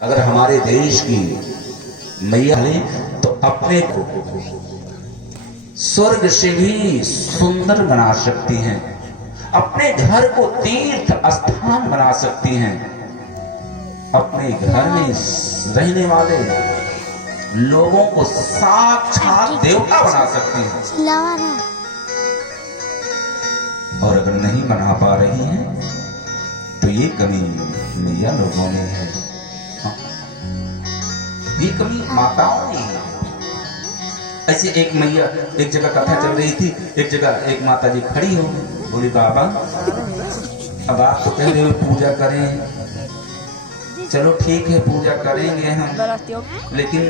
अगर हमारे देश की मैया तो अपने को स्वर्ग से भी सुंदर बना सकती हैं, अपने घर को तीर्थ स्थान बना सकती हैं, अपने घर में रहने वाले लोगों को साक्षात देवता बना सकती हैं। और अगर नहीं बना पा रही हैं तो ये कमी मैया लोगों में है, ये कमी माताओं में है। ऐसे एक मैया, एक जगह कथा चल रही थी, एक जगह एक माता जी खड़ी हो बोली, बाबा अब आप तो कह रहे हो पूजा करें, चलो ठीक है पूजा करेंगे हम, लेकिन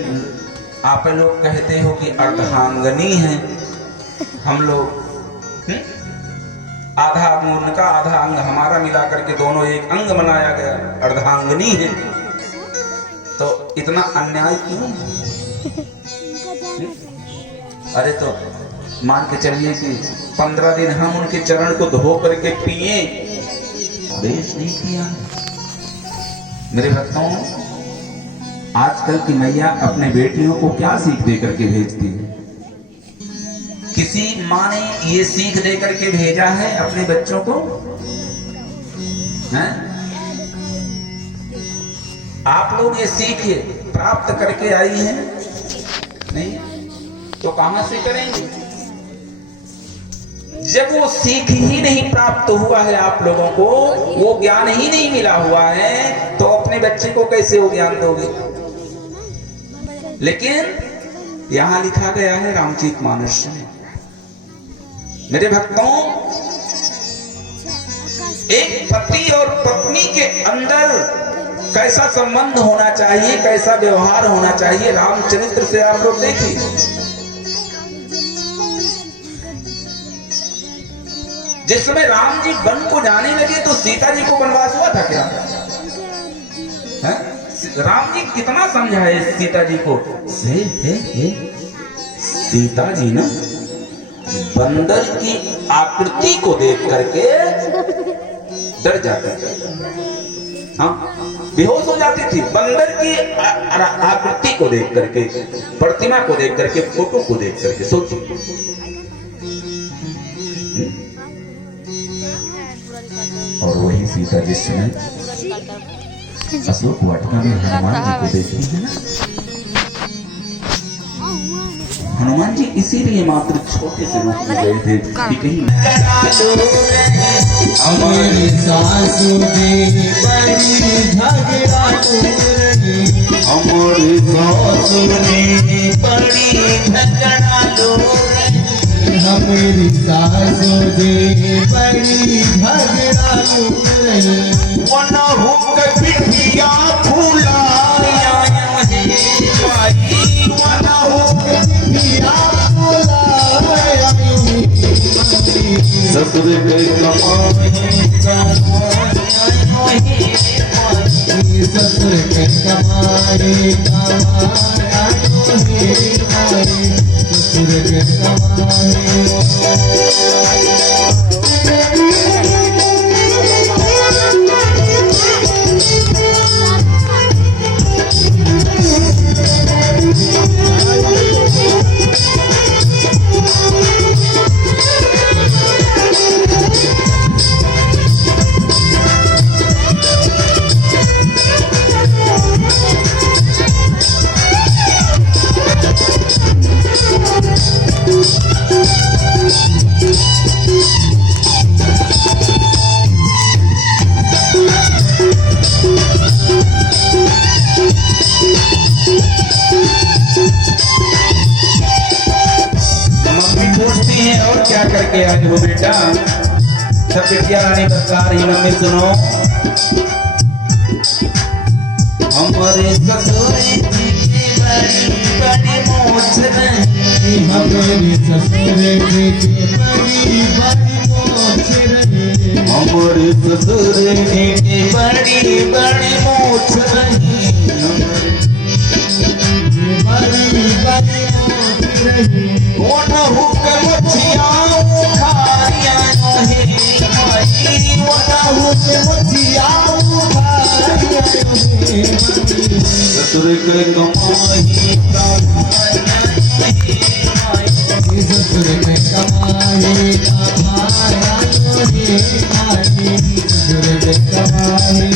आप लोग कहते हो कि अर्धांगनी है, हम लोग आधा अंग उनका आधा अंग हमारा मिला करके दोनों एक अंग बनाया गया, अर्धांगनी है, तो इतना अन्याय क्यों? अरे तो मान के चलिए कि 15 दिन हम उनके चरण को धो करके पिए, आदेश नहीं किया। मेरे भक्तों, आजकल की मैया अपने बेटियों को क्या सीख दे करके भेजती है? किसी माँ ने ये सीख दे करके भेजा है अपने बच्चों को? हैं? आप लोग ये सीख प्राप्त करके आई हैं? नहीं तो कहां से करेंगे? जब वो सीख ही नहीं प्राप्त हुआ है आप लोगों को, वो ज्ञान ही नहीं मिला हुआ है, तो अपने बच्चे को कैसे वो ज्ञान दोगे? लेकिन यहां लिखा गया है रामचरित मानस में, मेरे भक्तों, एक पति और पत्नी के अंदर कैसा संबंध होना चाहिए, कैसा व्यवहार होना चाहिए, रामचरित्र से आप लोग देखिए। जिस समय राम जी वन को जाने लगे तो सीता जी को वनवास हुआ था क्या? है? राम जी कितना समझाए सीता जी को, सीता जी ना बंदर की आकृति को देख करके डर जाती थी, हाँ बेहोश हो जाती थी, बंदर की आकृति को देख करके, प्रतिमा को देख करके, फोटो को देख करके। सोचिए, और वही सीता जिसमें अशोक वाटिका में हनुमान जी को देखी है ना, हनुमान जी इसीलिए मात्र छोटे से रूप में गए थे कि कहीं हमारी सासू जी बड़ी झगड़ालू रही, हमारी सासू जी बड़ी झगड़ालू रही, हमारी सासू जी बड़ी झगड़ालू रही, वनहु के पिठिया फुलाया माई, वनहु के पिठिया फुलाया ससुर के कमाई, ससुर के कमाई, ससुर के कमाई। और क्या करके आज वो बेटा सब बिटिया रानी बता रही मम्मी सुनो, हमारे ससुर जी की बड़ी बड़ी मोछ रही, हमारे ससुर जी की बड़ी बड़ी मोछ रही, हमारे ससुर जी की बड़ी बड़ी मोछ रही, बड़ी बड़ी मोछ रही, वनहु के मोछिया उखाड़िया है माई, वनहु के मोछिया उखाड़िया है ससुर के कमाई ससुर के कमाए कमाया रे माई ससुर के कमाए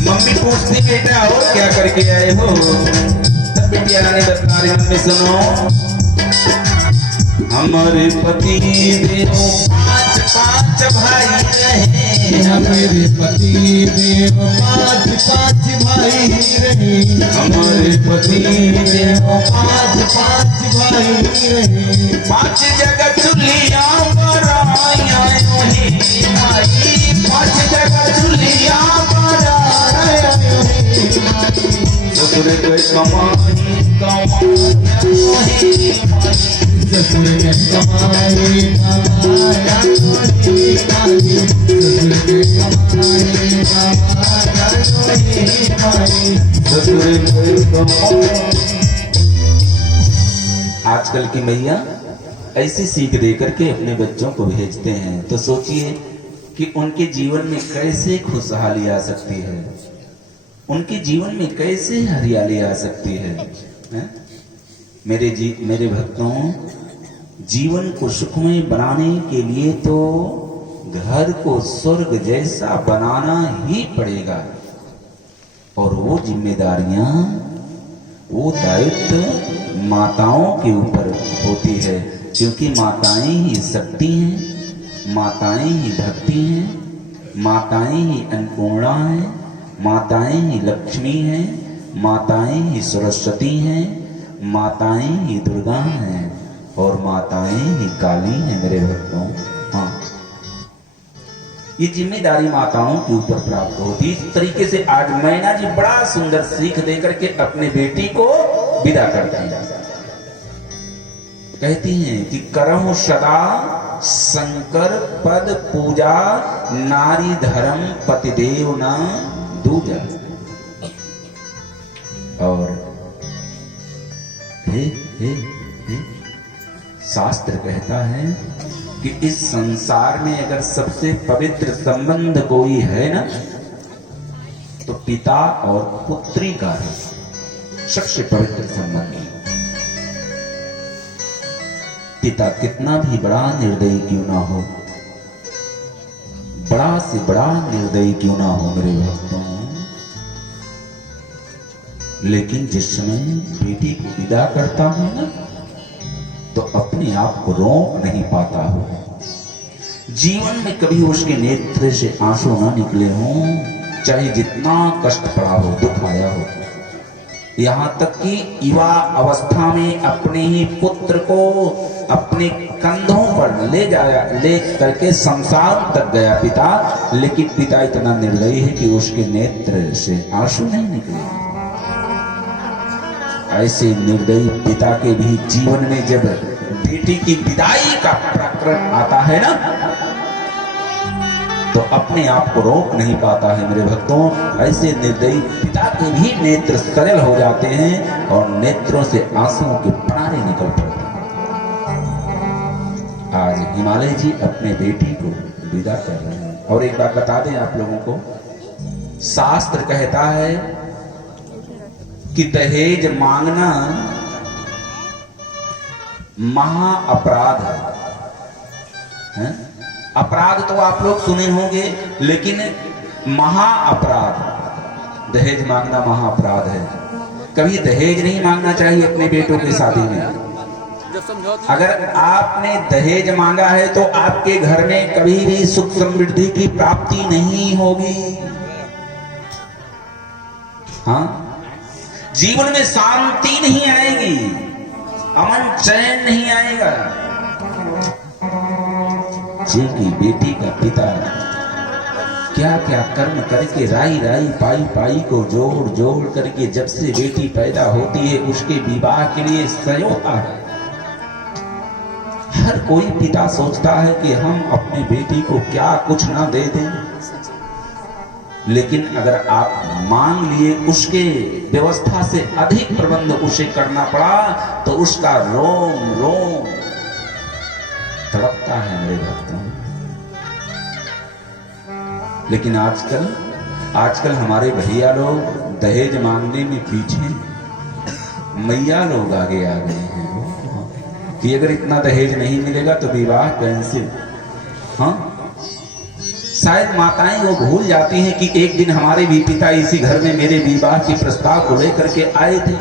मम्मी पूछती बेटा और क्या करके आए हो? तब बिटिया रानी बता रही मम्मी सुनो, हमारे पति देव पांच पांच भाई रहे, हमारे पति देव पांच पांच भाई रहे हमारे पति देव पांच पांच भाई रहे पांच जगह चुलिया बनाया है माई, पांच जगह चुलिया बनाया है ससुर के कमाई ससुर के कमाए कमाया रे माई ससुर के कमाए कमाया रे माई ससुर के कमाई। आजकल की मैया ऐसी सीख दे करके अपने बच्चों को भेजते हैं, तो सोचिए कि उनके जीवन में कैसे खुशहाली आ सकती है, उनके जीवन में कैसे हरियाली आ सकती है, हैं? मेरे भक्तों, जीवन को सुखमय बनाने के लिए तो घर को स्वर्ग जैसा बनाना ही पड़ेगा, और वो जिम्मेदारियां, वो दायित्व माताओं के ऊपर होती है, क्योंकि माताएं ही शक्ति हैं, माताएं ही भक्ति हैं, माताएं ही अन्नपूर्णा हैं, माताएं ही लक्ष्मी हैं, माताएं ही सरस्वती हैं, माताएं ही दुर्गा हैं, और माताएं ही काली हैं मेरे भक्तों। हाँ, ये जिम्मेदारी माताओं के ऊपर प्राप्त होती। इस तरीके से आज मैना जी बड़ा सुंदर सीख देकर के अपने बेटी को विदा करती हैं। कहती हैं कि करहु सदा शंकर पद पूजा, नारी धर्म पतिदेव न दूजा। और हे शास्त्र कहता है कि इस संसार में अगर सबसे पवित्र संबंध कोई है ना, तो पिता और पुत्री का है सबसे पवित्र संबंध। पिता कितना भी बड़ा निर्दयी क्यों ना हो, बड़ा से बड़ा निर्दयी क्यों ना हो मेरे भक्तों, लेकिन जिस समय बेटी को विदा करता हूं ना, तो अपने आप को रोक नहीं पाता हो। जीवन में कभी उसके नेत्र से आंसू ना निकले हों, चाहे जितना कष्ट पड़ा हो, दुख आया हो। यहां तक कि युवा अवस्था में अपने ही पुत्र को अपने कंधों पर ले करके शमशान तक गया पिता, लेकिन पिता इतना निर्दयी है कि उसके नेत्र से आंसू नहीं निकले। ऐसे निर्दयी पिता के भी जीवन में जब बेटी की विदाई का प्रकरण आता है ना, तो अपने आप को रोक नहीं पाता है मेरे भक्तों। ऐसे निर्दयी पिता के भी नेत्र सरल हो जाते हैं और नेत्रों से आंसुओं के पनारे निकल पड़ते हैं। आज हिमालय जी अपने बेटी को विदा कर रहे हैं। और एक बात बता दें आप लोगों को, शास्त्र कहता है कि दहेज मांगना महा अपराध है। अपराध तो आप लोग सुने होंगे, लेकिन महा अपराध, दहेज मांगना महा अपराध है। कभी दहेज नहीं मांगना चाहिए अपने बेटों की शादी में। अगर आपने दहेज मांगा है तो आपके घर में कभी भी सुख समृद्धि की प्राप्ति नहीं होगी। हाँ, जीवन में शांति नहीं आएगी। अमन चैन नहीं आएगा। जिनकी बेटी का पिता क्या क्या कर्म करके राई राई पाई पाई को जोड़ जोड़ करके जब से बेटी पैदा होती है उसके विवाह के लिए संयोता है। हर कोई पिता सोचता है कि हम अपनी बेटी को क्या कुछ ना दे दें, लेकिन अगर आप मान लिए उसके व्यवस्था से अधिक प्रबंध उसे करना पड़ा तो उसका रोम रोम तड़पता है मेरे भक्तों। लेकिन आजकल हमारे भैया लोग दहेज मांगने में पीछे, मैया लोग आगे आ गए हैं कि अगर इतना दहेज नहीं मिलेगा तो विवाह कैंसिल। हाँ, शायद माताएं वो भूल जाती हैं कि एक दिन हमारे भी पिता इसी घर में मेरे विवाह के प्रस्ताव को लेकर के आए थे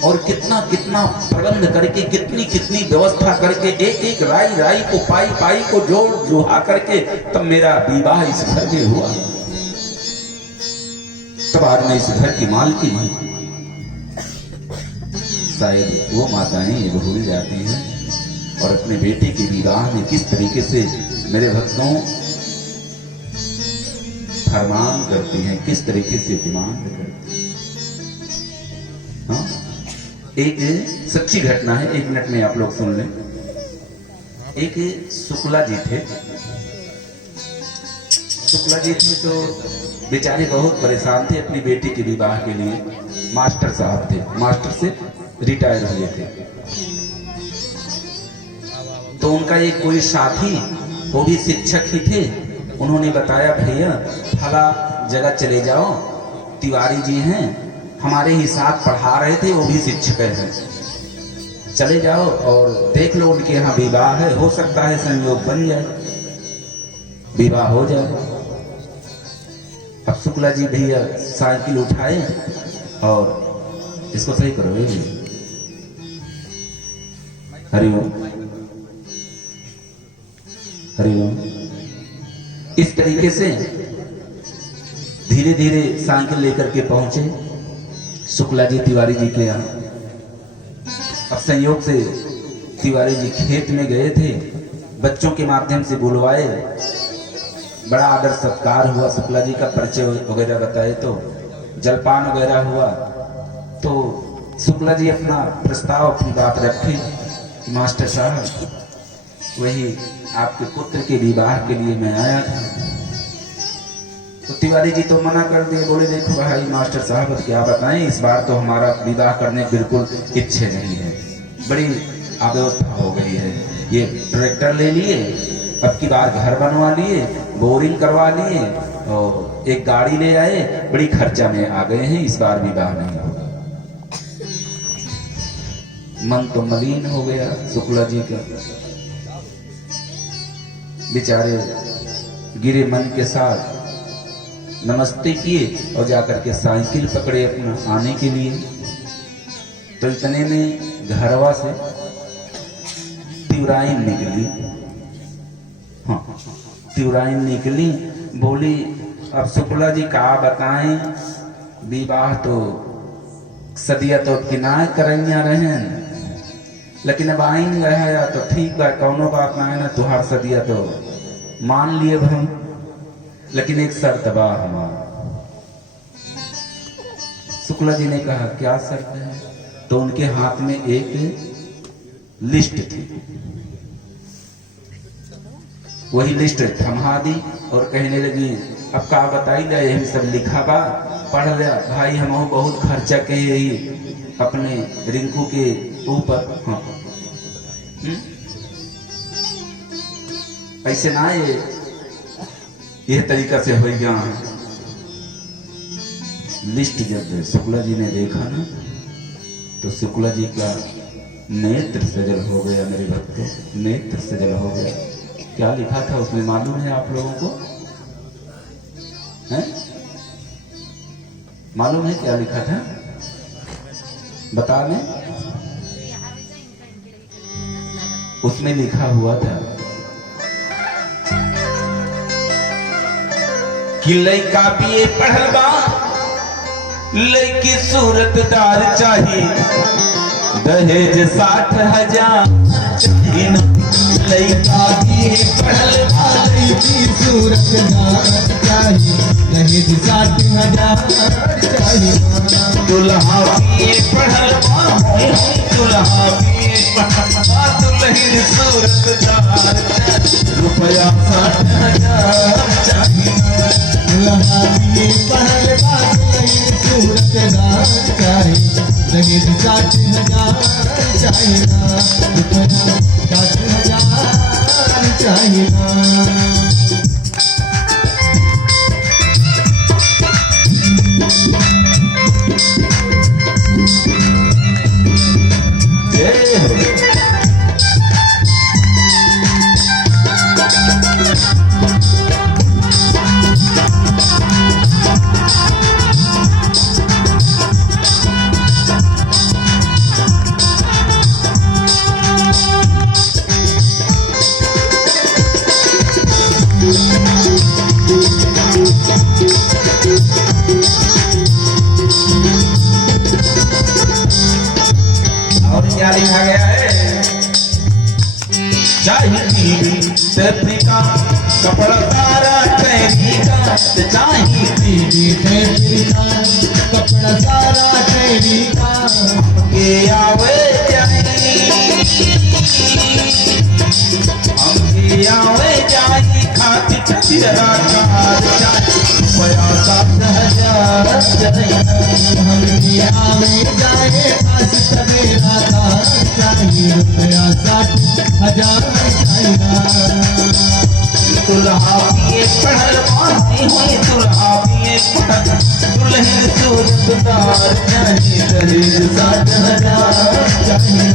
और कितना कितना प्रबंध करके कितनी कितनी व्यवस्था करके एक एक राई राई को पाई पाई को जोड़ जोहा करके तब मेरा विवाह इस घर में हुआ। तब आज मैं इस घर की मालकिन हूं। शायद वो माताएं ये भूल जाती हैं और अपने बेटे के विवाह में किस तरीके से मेरे भक्तों फरमान करती हैं, किस तरीके से डिमांड करती हैं। हाँ? एक सच्ची घटना है, 1 मिनट में आप लोग सुन लें। एक शुक्ला जी थे तो बेचारे बहुत परेशान थे अपनी बेटी के विवाह के लिए। मास्टर साहब थे, मास्टर से रिटायर हुए थे। तो उनका एक कोई साथी, वो भी शिक्षक ही थे, उन्होंने बताया भैया फला जगह चले जाओ, तिवारी जी हैं हमारे ही साथ पढ़ा रहे थे, वो भी शिक्षक हैं, चले जाओ और देख लो उनके यहाँ विवाह है, हो सकता है संयोग बन जाए, विवाह हो जाए। अब शुक्ला जी भैया साइकिल उठाए और इसको सही करो, हरिओम हरिओम। इस तरीके से धीरे धीरे साइकिल लेकर के पहुंचे शुक्ला जी तिवारी जी के यहाँ। अब संयोग से तिवारी जी खेत में गए थे, बच्चों के माध्यम से बुलवाए, बड़ा आदर सत्कार हुआ, शुक्ला जी का परिचय वगैरह बताए, तो जलपान वगैरह हुआ। तो शुक्ला जी अपना प्रस्ताव, अपनी बात रखे, मास्टर साहब वही आपके पुत्र के विवाह के लिए मैं आया था। तो तिवारी जी तो मना कर दिए, बोले देखो भाई मास्टर साहब क्या बताएं, इस बार तो हमारा विवाह करने बिल्कुल इच्छे नहीं है, बड़ी अव्यवस्था हो गई है, ये ट्रैक्टर ले लिए, अब की बार घर बनवा लिए, बोरिंग करवा लिए और एक गाड़ी ले आए, बड़ी खर्चा में आ गए हैं, इस बार विवाह नहीं होगा। मन तो मलिन हो गया शुक्ला जी का, बेचारे गिरे मन के साथ नमस्ते किए और जाकर के साइकिल पकड़े अपना आने के लिए। तो इतने में घरवा से तिवराइन निकली। हाँ, तिवराइन निकली, बोली अब शुक्ला जी का बताएं, विवाह तो सदिया तो किनाए करेंगे रहें, लेकिन अब आइन रहा तो ठीक बा, कौनो बात ना है ना, तुहार सदिया तो मान लिए हम, लेकिन एक शर्त बा हमारा। शुक्ला जी ने कहा क्या शर्त है? तो उनके हाथ में एक लिस्ट थी, वही लिस्ट थमा दी और कहने लगी अब का बताई जाए, यही सब लिखा बा, पढ़ लिया भाई, हम बहुत खर्चा के अपने रिंकू के ऊपर। हाँ, ऐसे ना ये तरीका से हो गया। लिस्ट जब शुक्ला जी ने देखा ना तो शुक्ला जी का नेत्र सजल हो गया मेरे भक्तों, नेत्र सजल हो गया। क्या लिखा था उसमें मालूम है आप लोगों को? है मालूम है क्या लिखा था? बता दें। उसमें लिखा हुआ था कि लइका बीए पढ़ल बा, लड़की सूरतदार चाहिए, दहेज 60,000 चाहिए ना। लड़का भी पढ़ल वाली की सूरत चाहिए, दहेज 60,000 चाहिए। दुल्हा भी पढ़ल दुल्हा भी दुल्हन सूरतदार, रुपया 60,000 चाहिए। दुल्हा भी पढ़ल वाली सूरतदार चाहिए, दहेज 60,000 चाहिए। रुपया 60,000 चाहिए। और क्या लिखा गया है? चाहिए टीवी सेफ्टी का, कपड़ा सारा ट्रेनी का, चाहिए टीवी फैक्ट्री का, कपड़ा सारा ट्रेनी का। ये आवे जाए, हमके आवे जाए, खाती तेरा कार चाहिए, रुपया 60,000 चाहिए। हमके आवे जाए पास सवेरा का चाहिए, रुपया 60,000 चाहिए। दुल्हा भी पढ़ल हुई, दुल्हा भी पढ़ल, दुल्हन सूरतदार चाहिए, दहेज 60,000 चाहिए।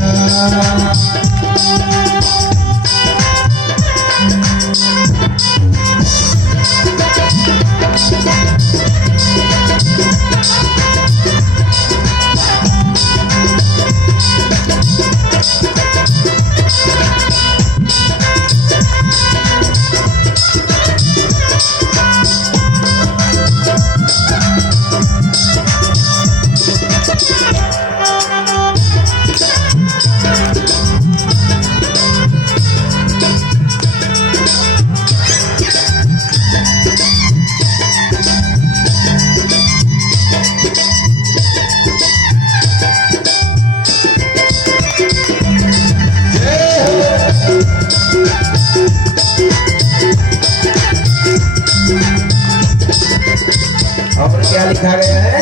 और क्या लिखा गया है?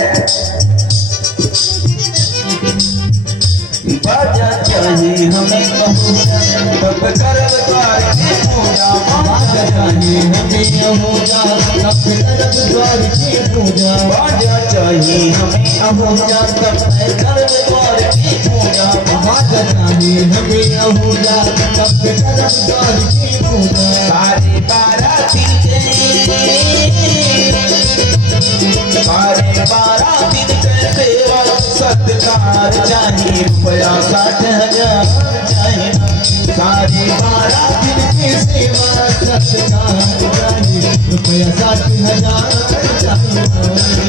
बाजा चाहिए हमें कहूँगा, तब करब द्वार की पूजा। बाजा चाहिए हमें अहोजा, तब करब द्वार की पूजा। बाजा चाहिए हमें अहोजा, तब करब द्वार की पूजा। बाजा चाहिए हमें अहोजा, तब करब द्वार की पूजा। सारे बाराती के, सारे बाराती के सेवा सत्कार चाहिए, रुपया 60,000 चाहिए। सारी बाराती की सेवा सत्कार चाहिए, रुपया 60,000 चाहिए।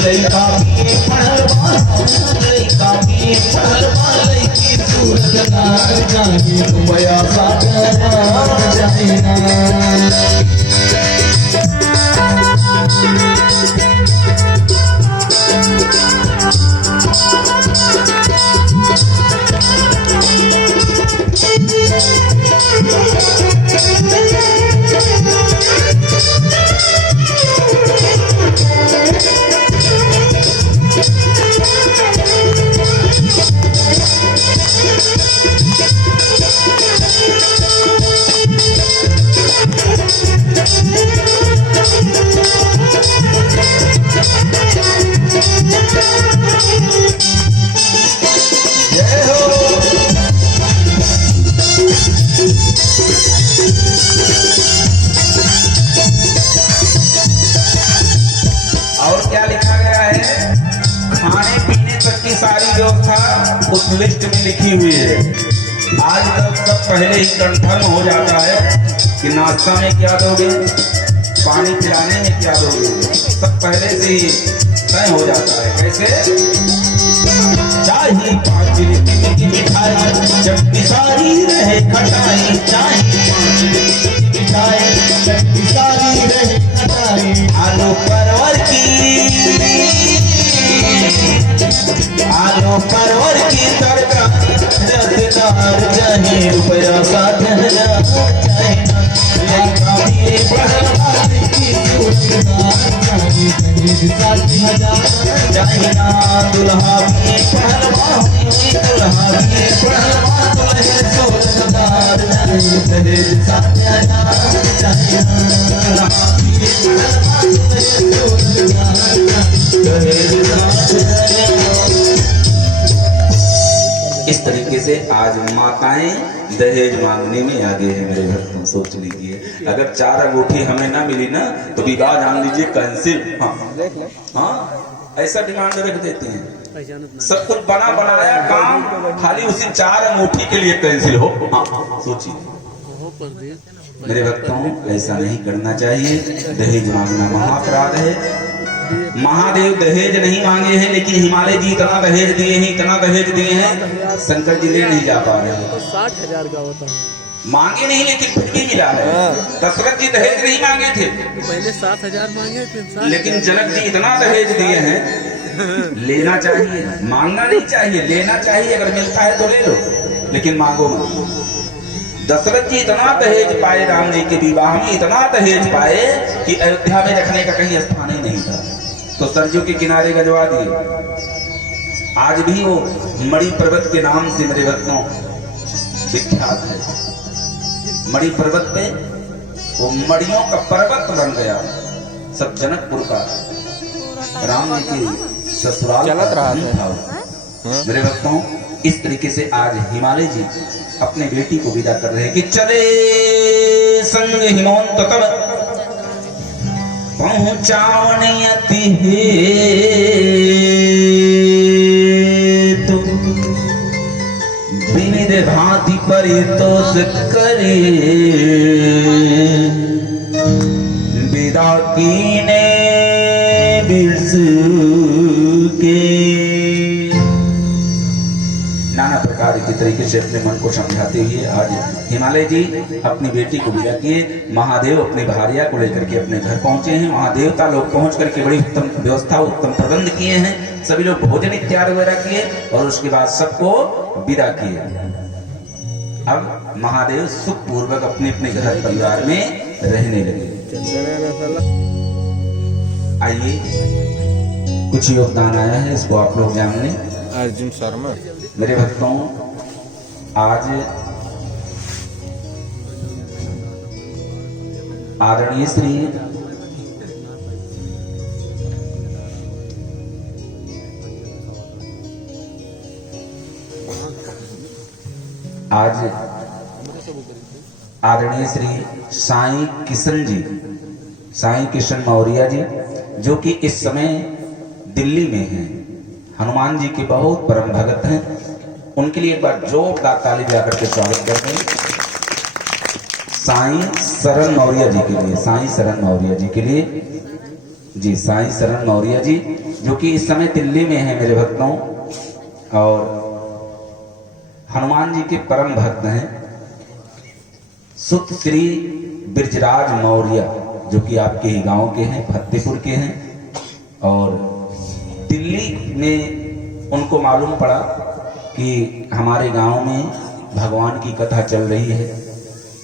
लड़का भी पढ़ल लड़का भी पढ़ल, लड़की सूरतदार चाहिए, रुपया 60,000 चाहिए। व्यवस्था उस लिस्ट में लिखी हुई है। आज तक सब पहले ही कंफर्म हो जाता है कि नाश्ता में क्या दोगे, पानी पिलाने में क्या दोगे, सब पहले से ही तय हो जाता है। कैसे? चाहे 5 रुपए की मिठाई चटनी सारी रहे खटाई, चाहे 5 रुपए की मिठाई चटनी सारी रहे खटाई, आलू परवर की तरकारी रसदार चाहे रुपया 60,000 चाहे ना, लड़का भी पहलवान की सूरदार चाहे दहेज 60,000 चाहे ना, दुल्हा भी पहलवान दुल्हे सूरदार चाहे दहेज 60,000 चाहे ना, दहेज 60,000। इस तरीके से आज माताएं दहेज मांगने में आगे हैं मेरे भक्तों। सोच लीजिए, अगर 4 अंगूठी हमें ना मिली ना तो विवाह जान लीजिए कैंसिल। हाँ, ऐसा डिमांड रख देते हैं। सब कुछ बना बनाया काम खाली उसी 4 अंगूठी के लिए कैंसिल हो। हाँ, सोचिए मेरे भक्तों, ऐसा नहीं करना चाहिए। दहेज मांगना महाअपराध है। महादेव दहेज नहीं मांगे हैं, लेकिन हिमालय जी इतना दहेज दिए हैं, इतना दहेज दिए हैं, शंकर जी ले नहीं जा पा रहे हैं। तो 60,000 का होता है। मांगे नहीं लेकिन फिर भी मिला है। दशरथ जी दहेज नहीं मांगे थे, तो पहले 7,000 मांगे, फिर 60,000। लेकिन जनक जी इतना दहेज दिए हैं। लेना चाहिए, मांगना नहीं चाहिए, लेना चाहिए। अगर मिलता है तो ले लो, लेकिन मांगो मत। दशरथ जी इतना दहेज पाए, राम जी के विवाह में इतना दहेज पाए कि अयोध्या में रखने का कहीं स्थान ही नहीं था, तो सरजू के किनारे गजवा दिए। आज भी वो मणि पर्वत के नाम से मेरे भक्तों विख्यात है। मणि पर्वत पे वो मणियों का पर्वत बन गया, सब जनकपुर का राम जी के ससुराल चलत रहा था। मेरे भक्तों, इस तरीके से आज हिमालय जी अपने बेटी को विदा कर रहे हैं कि चले संग हिमोंत तब पहुंचावनी अति हेतु, विविध भांति परितोष करे, विदा कीने बिरसु के। नाना प्रकार के तरीके से अपने मन को समझाते हुए आज हिमालय जी अपनी बेटी को विदा किए। महादेव अपनी भार्या को लेकर के अपने घर पहुंचे हैं। महादेवता लोग पहुंच करके बड़ी उत्तम व्यवस्था, उत्तम प्रबंध किए हैं। सभी लोग भोजन इत्यादि वगैरह किए और उसके बाद सबको विदा किए। अब महादेव सुख पूर्वक अपने अपने घर परिवार में रहने लगे। आइए, कुछ योगदान आया है, इसको आप लोग जान लें। अर्जुन शर्मा। मेरे भक्तों, आज आदरणीय श्री साईं किशन जी, साईं किशन मौर्य जी, जो कि इस समय दिल्ली में हैं, हनुमान जी के बहुत परम भगत हैं। उनके लिए एक बार जोरदार ताली बजाकर के स्वागत करते हैं। साईं शरण मौर्य जी के लिए, साईं शरण मौर्य जी के लिए जी, साईं शरण मौर्य जी जो कि इस समय दिल्ली में है मेरे भक्तों, और हनुमान जी के परम भक्त हैं। सुत श्री ब्रिजराज मौर्य जो कि आपके ही गांव के हैं, फतेहपुर के हैं, और दिल्ली में उनको मालूम पड़ा कि हमारे गांव में भगवान की कथा चल रही है,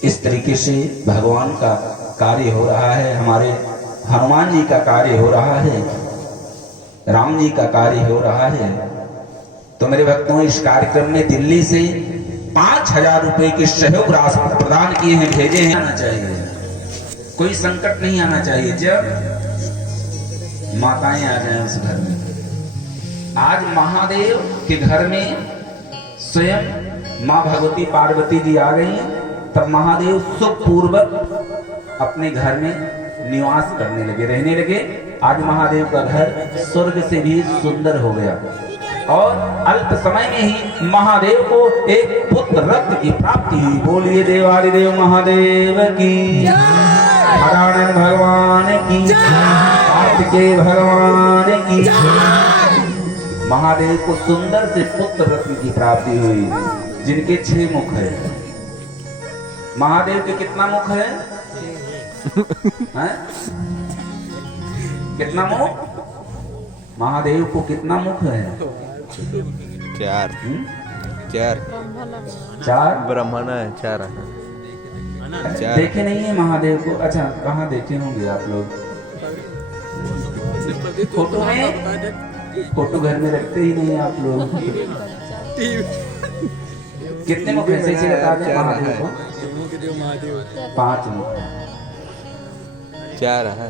इस तरीके से भगवान का कार्य हो रहा है, हमारे हनुमान जी का कार्य हो रहा है, राम जी का कार्य हो रहा है। तो मेरे भक्तों, इस कार्यक्रम में दिल्ली से 5,000 रुपए के सहयोग राशि प्रदान किए हैं, भेजे हैं। आना चाहिए, कोई संकट नहीं आना चाहिए जब माताएं आ जाएं उस घर में। आज महादेव के घर में स्वयं माँ भगवती पार्वती जी आ गई, तब महादेव सुखपूर्वक अपने घर में निवास करने लगे, रहने लगे। आज महादेव का घर स्वर्ग से भी सुंदर हो गया, और अल्प समय में ही महादेव को एक पुत्र रत्न की प्राप्ति हुई। बोलिए देवादिदेव महादेव की, नारायण भगवान की। कार्तिकेय भगवान की महादेव को सुंदर से पुत्र रत्न की प्राप्ति हुई जिनके 6 मुख है। महादेव के कितना मुख है? हैं? कितना मुख? महादेव को कितना मुख है? 4 ब्राह्मण है 4 देखे नहीं है महादेव को? अच्छा, कहाँ देखे होंगे आप लोग? फोटो में? फोटो घर में रखते ही नहीं आप लोग। कितने मुख ऐसे से बता दें महादेव को? 5 मुख 4 है।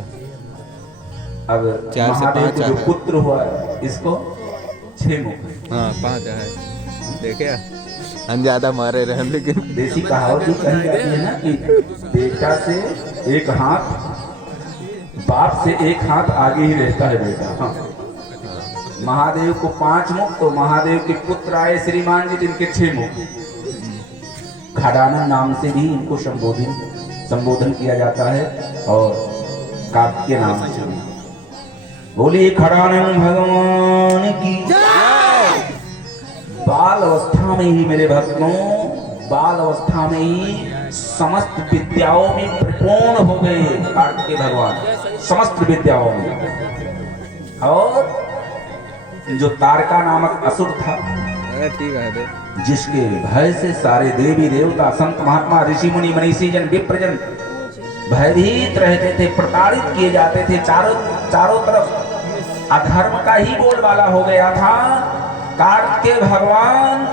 अब 4 से महादेव 5 को जो है। पुत्र हुआ इसको 6 मुख है। हाँ 5 है। देखे हम ज्यादा मारे रहे लेकिन देसी कहावत भी कही जाती है ना कि बेटा से एक हाथ, बाप से एक हाथ आगे ही रहता है बेटा। हाँ। महादेव को 5 मुख, तो महादेव के पुत्र आए श्रीमान जी जिनके 6 मुख। खडानन नाम से भी इनको संबोधन किया जाता है और कार्तिकेय नाम से भी। बोलिए खडानन भगवान की। बाल अवस्था में ही मेरे भक्तों, बाल अवस्था में ही समस्त विद्याओं में परिपूर्ण हो गए कार्तिकेय भगवान, समस्त विद्याओं में। और जो तारका नामक असुर था, ठीक है जिसके भय से सारे देवी देवता, संत महात्मा, ऋषि मुनि, मनीषी जन, विप्रजन भयभीत रहते थे, प्रताड़ित किए जाते थे। चारों तरफ अधर्म का ही बोलबाला हो गया था। कार्तिकेय भगवान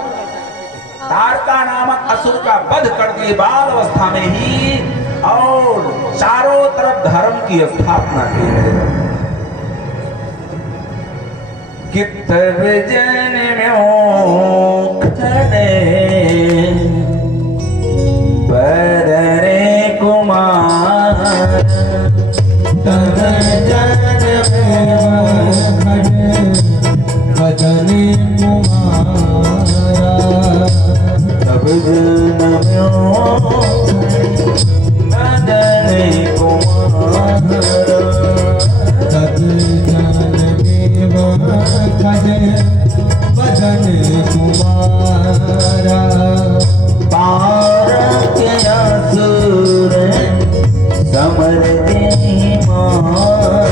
तारका नामक असुर का वध कर दिए बाल अवस्था में ही, और चारों तरफ धर्म की स्थापना की। कितव जन्म्यो खड़े बररे कुमार, तब जन्म्यो खड़े बदने कुमारा, तब जन्म्यो बदने कुमार, तब जन्म्यो खड़े बदने कुमारा। तारके असुर समर देहि मारा,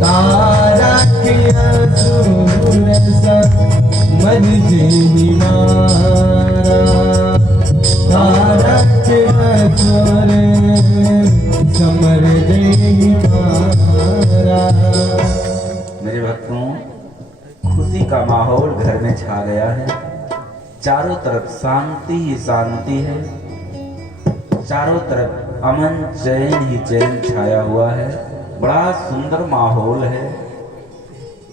तारके असुर समर देहि मारा, तारके असुर समर देहि मारा। मेरे भक्तों, खुशी का माहौल घर में छा गया है। चारों तरफ शांति ही शांति है, चारों तरफ अमन चैन ही चैन छाया हुआ है। बड़ा सुंदर माहौल है,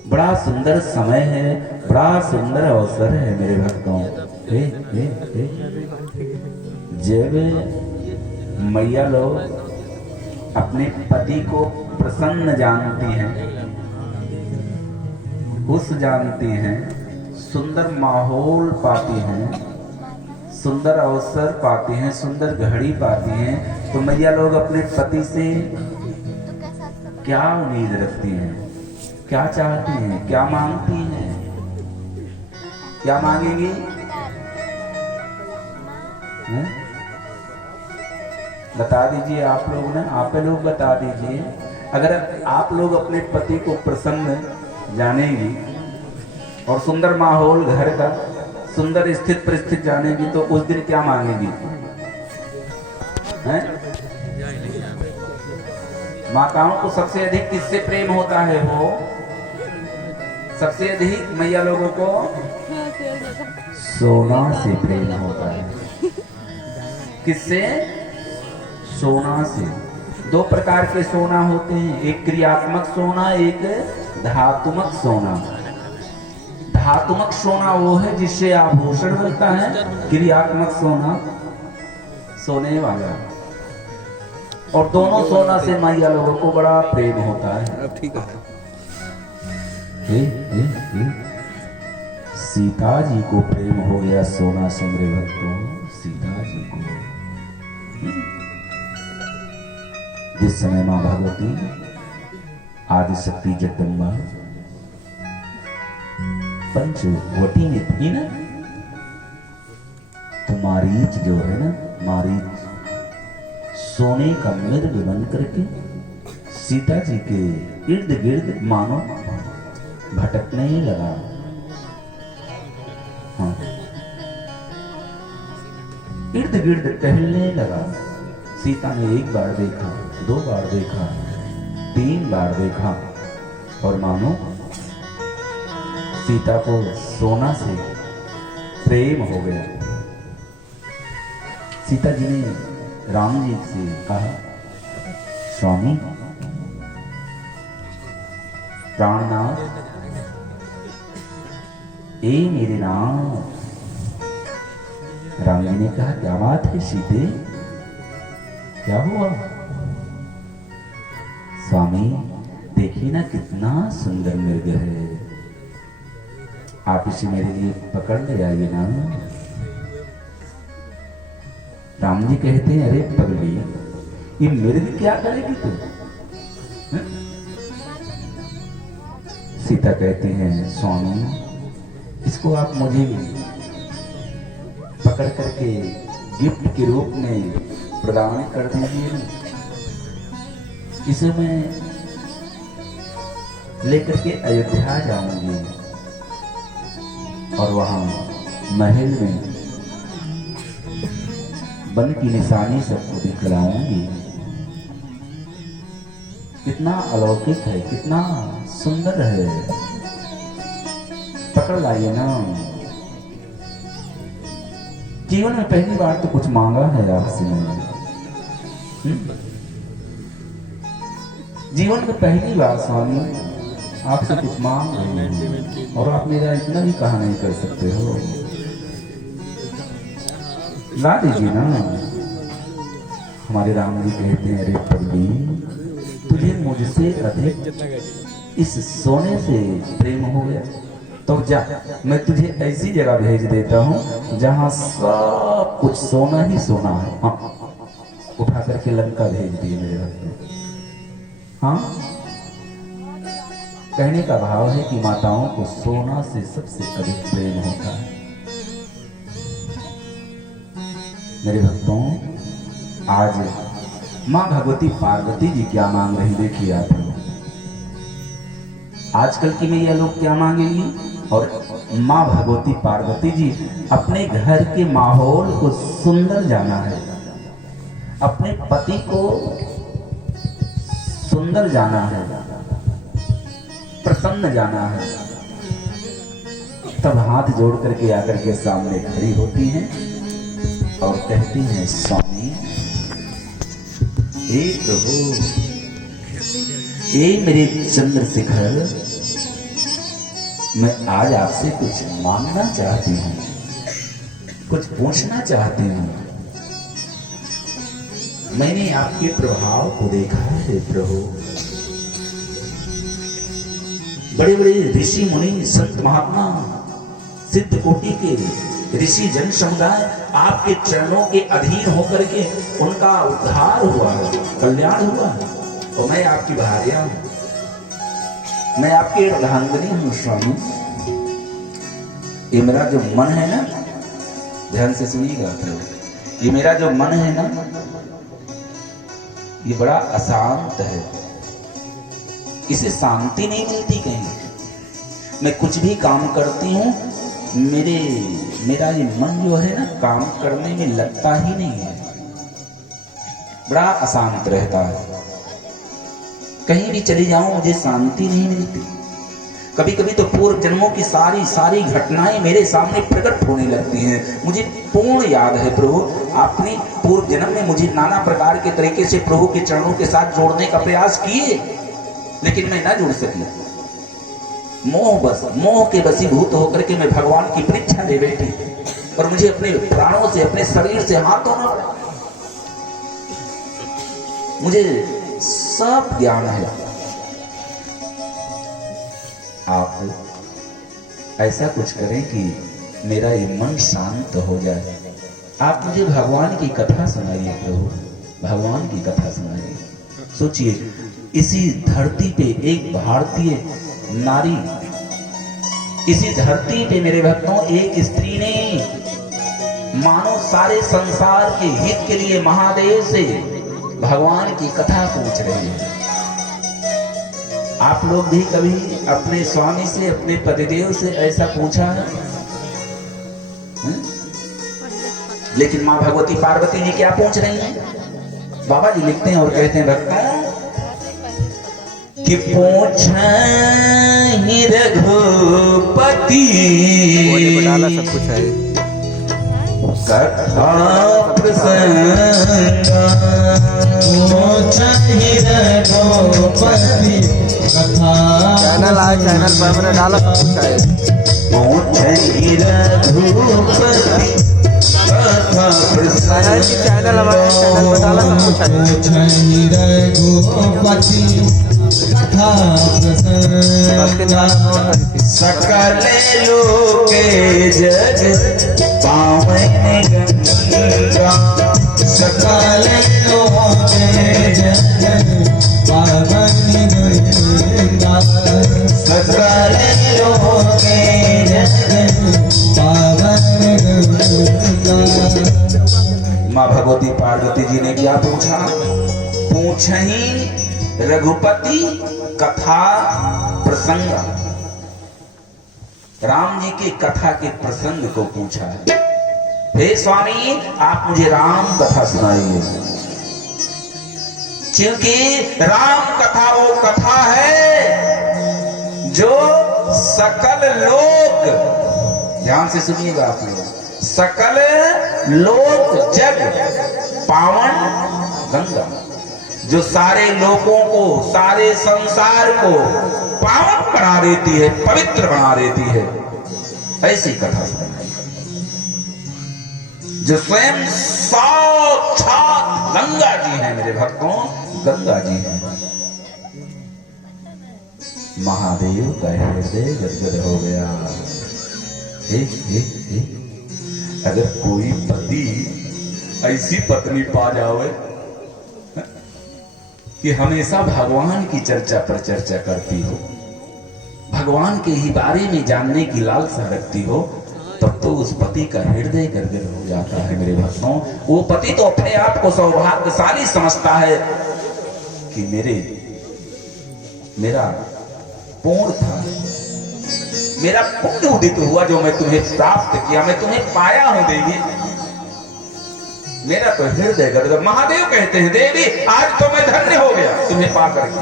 बड़ा सुंदर समय है, बड़ा सुंदर अवसर है मेरे भक्तों। हे, हे, हे। जब मैया लोग अपने पति को प्रसन्न जानती हैं, खुश जानती हैं, सुंदर माहौल पाती हैं, सुंदर अवसर पाती हैं, सुंदर घड़ी पाती हैं, तो मैया लोग अपने पति से क्या उम्मीद रखती हैं, क्या चाहती हैं, क्या मांगती हैं? क्या मांगेंगी? हैं? बता दीजिए आप लोग ना, आप लोग बता दीजिए। अगर आप लोग अपने पति को प्रसन्न जानेंगी और सुंदर माहौल घर का, सुंदर स्थित परिस्थिति जानेंगी, तो उस दिन क्या मांगेगी? हैं? माताओं को सबसे अधिक किससे प्रेम होता है? वो सबसे अधिक मैया लोगों को सोना से प्रेम होता है। किससे? सोना से। 2 प्रकार के सोना होते हैं, एक क्रियात्मक सोना, एक धातुमक सोना। धातुमक सोना वो है जिससे आभूषण बनता है, क्रियात्मक सोना सोने वाला। और दोनों सोना से मैया लोगों को बड़ा प्रेम होता है। अब ठीक है। हे, हे, हे। सीता जी को प्रेम हो गया सोना से मेरे भक्तों, सीता जी को। जिस समय माँ भगवती आदिशक्ति जगदम्बा पंचवटी में थी ना, तो मारीच जो है ना, मारीच सोने का मृग बन करके सीता जी के इर्द गिर्द मानो भटकने ही लगा। हाँ, इर्द गिर्द टहलने लगा। सीता ने एक बार देखा, 2 बार देखा, 3 बार देखा, और मानो सीता को सोना से प्रेम हो गया। सीता जी ने राम जी से कहा, स्वामी प्राणनाथ, ए मेरे नाथ। राम जी ने कहा, क्या बात है सीते, क्या हुआ? स्वामी देखिए ना कितना सुंदर मृग है, आप इसे मेरे लिए पकड़ ले आइए ना। राम जी कहते हैं, अरे पगली, ये मृग क्या करेगी तू? सीता कहती हैं, स्वामी इसको आप मुझे पकड़ करके गिफ्ट के रूप में प्रदान कर दीजिए, इसे मैं लेकर के अयोध्या जाऊंगी और वहां महल में वन की निशानी सबको दिखलाऊंगी। कितना अलौकिक है, कितना सुंदर है, पकड़ लाइए ना। जीवन में पहली बार तो कुछ मांगा है आपसे मैंने, जीवन में पहली बार स्वामी आपसे कुछ मांग रहे हैं, और आप मेरा इतना भी कहा नहीं कर सकते हो, ला दीजिए ना। हमारे राम जी कहते हैं, अरे पगली, तुझे मुझसे अधिक इस सोने से प्रेम हो गया, तो जा, मैं तुझे ऐसी जगह भेज देता हूँ जहां सब कुछ सोना ही सोना है। हाँ, उठा करके लंका भेज दिए मेरे भक्त। हाँ, कहने का भाव है कि माताओं को सोना से सबसे अधिक प्रेम होता है। मेरे भक्तों, आज माँ भगवती पार्वती जी क्या मांग रही, देखिए आप लोग। आजकल की मैया लोग क्या मांगेंगी, और माँ भगवती पार्वती जी अपने घर के माहौल को सुंदर जाना है, अपने पति को सुंदर जाना है, प्रसन्न जाना है, तब हाथ जोड़ करके आकर के सामने खड़ी होती हैं और कहती हैं, स्वामी हे प्रभु, हे मेरे चंद्रशेखर, मैं आज आपसे कुछ मांगना चाहती हूँ, कुछ पूछना चाहती हूँ। मैंने आपके प्रभाव को देखा है प्रभु, बड़े बड़े ऋषि मुनि संत महात्मा सिद्ध कोटि के ऋषि जन समुदाय आपके चरणों के अधीन होकर के उनका उद्धार हुआ, कल्याण हुआ, और मैं आपकी भार्या हूं, मैं आपकी अर्धांगिनी हूं स्वामी। ये मेरा जो मन है ना, ध्यान से सुनिएगा आप लोग, ये मेरा जो मन है ना, ये बड़ा अशांत है, इसे शांति नहीं मिलती कहीं। मैं कुछ भी काम करती हूँ, मेरा ये मन जो है ना, काम करने में लगता ही नहीं है, बड़ा अशांत रहता है। कहीं भी चली जाऊं मुझे शांति नहीं मिलती। कभी कभी तो पूर्व जन्मों की सारी घटनाएं मेरे सामने प्रकट होने लगती हैं। मुझे पूर्ण याद है प्रभु, आपने पूर्व जन्म में मुझे नाना प्रकार के तरीके से प्रभु के चरणों के साथ जोड़ने का प्रयास किए, लेकिन मैं न जुड़ सकी। मोह के वशीभूत होकर के मैं भगवान की परीक्षा दे बैठी, और मुझे अपने प्राणों से, अपने शरीर से हाथ धोना पड़ा। मुझे सब ज्ञान है। आप ऐसा कुछ करें कि मेरा ये मन शांत हो जाए। आप मुझे भगवान की कथा सुनाइए प्रभु, भगवान की कथा सुनाइए। सोचिए, इसी धरती पे एक भारतीय नारी, इसी धरती पे मेरे भक्तों एक स्त्री ने मानो सारे संसार के हित के लिए महादेव से भगवान की कथा पूछ रही है। आप लोग भी कभी अपने स्वामी से, अपने पतिदेव से ऐसा पूछा है? लेकिन माँ भगवती पार्वती जी क्या पूछ रही हैं? बाबा जी लिखते हैं और कहते हैं भक्ता कि पूछा रघुपति डाला सब कुछ है। कथा प्रसंग रघुपति कथा चैनल आए, चैनल पर मैंने डाला सब कुछ है। रघुपति कथा प्रसंग चैनल हमारे चैनल पर डाला सब कुछ है। रघुपति कथा प्रसंग सकल लोके जग पावन गंगा, सकल लोके जग पावन गंगा, सकल लोके जग पावन गंगा। माँ भगवती पार्वती जी ने क्या पूछा? पूछही रघुपति कथा प्रसंग, राम जी की कथा के प्रसंग को पूछा है। हे स्वामी, आप मुझे राम कथा सुनाइए, क्योंकि राम कथा वो कथा है जो सकल लोक, ध्यान से सुनिएगा आप लोग, सकल लोक जग पावन गंगा, जो सारे लोगों को, सारे संसार को पावन बना देती है, पवित्र बना देती है, ऐसी कथा सुनाई, जो स्वयं साक्षात गंगा जी हैं मेरे भक्तों, गंगा जी हैं। महादेव का हृदय गदगद हो गया। अगर कोई पति ऐसी पत्नी पा जावे कि हमेशा भगवान की चर्चा पर चर्चा करती हो, भगवान के ही बारे में जानने की लालसा रखती हो, तब तो उस पति का हृदय गदगद हो जाता है मेरे भक्तों। वो पति तो अपने आप को सौभाग्यशाली समझता है कि मेरा पूर्ण था, मेरा पुण्य उदित हुआ जो मैं तुम्हें प्राप्त किया, मैं तुम्हें पाया हूं देवी, मेरा तो हृदय गदगद। महादेव कहते हैं देवी आज तो मैं धन्य हो गया तुम्हें पाकर के,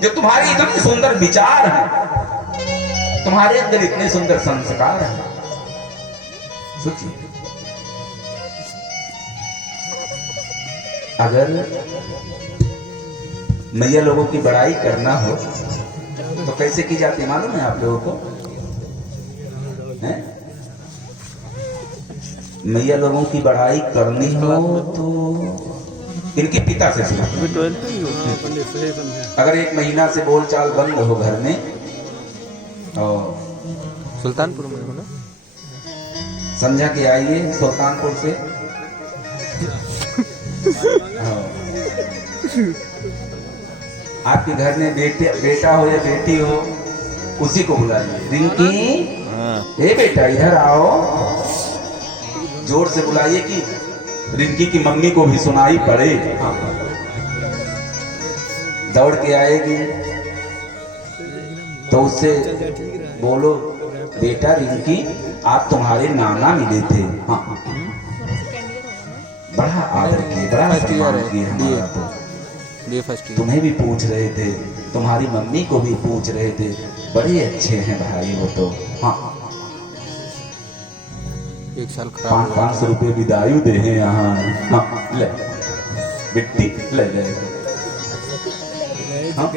जो तुम्हारी इतने सुंदर विचार हैं, तुम्हारे अंदर इतने सुंदर संस्कार हैं। सोचिए, अगर मैया लोगों की बड़ाई करना हो तो कैसे की जाती है मालूम है आप लोगों को? मैया लोगों की बड़ाई करनी हो तो इनके पिता से सुना। अगर एक महीना से बोलचाल बंद हो घर में, और सुल्तानपुर में हो ना, समझा के आइए सुल्तानपुर से, आपके घर में बेटा हो या बेटी हो, उसी को बुलाइए। रिंकी, हे बेटा इधर आओ, जोर से बुलाइए कि रिंकी की मम्मी को भी सुनाई पड़े। दौड़ के आएगी तो उससे बोलो, बेटा रिंकी आप तुम्हारे नाना मिले थे। हाँ, बड़ा आदर किए, बड़ा सम्मान किए हमारा, तो तुम्हें भी पूछ रहे थे, तुम्हारी मम्मी को भी पूछ रहे थे, बड़े अच्छे हैं भाई वो तो। हाँ, 1 साल खराब 500 रुपये विदायु दे हैं यहाँ। हाँ, ले बिट्टी ले जाएगा। हाँ,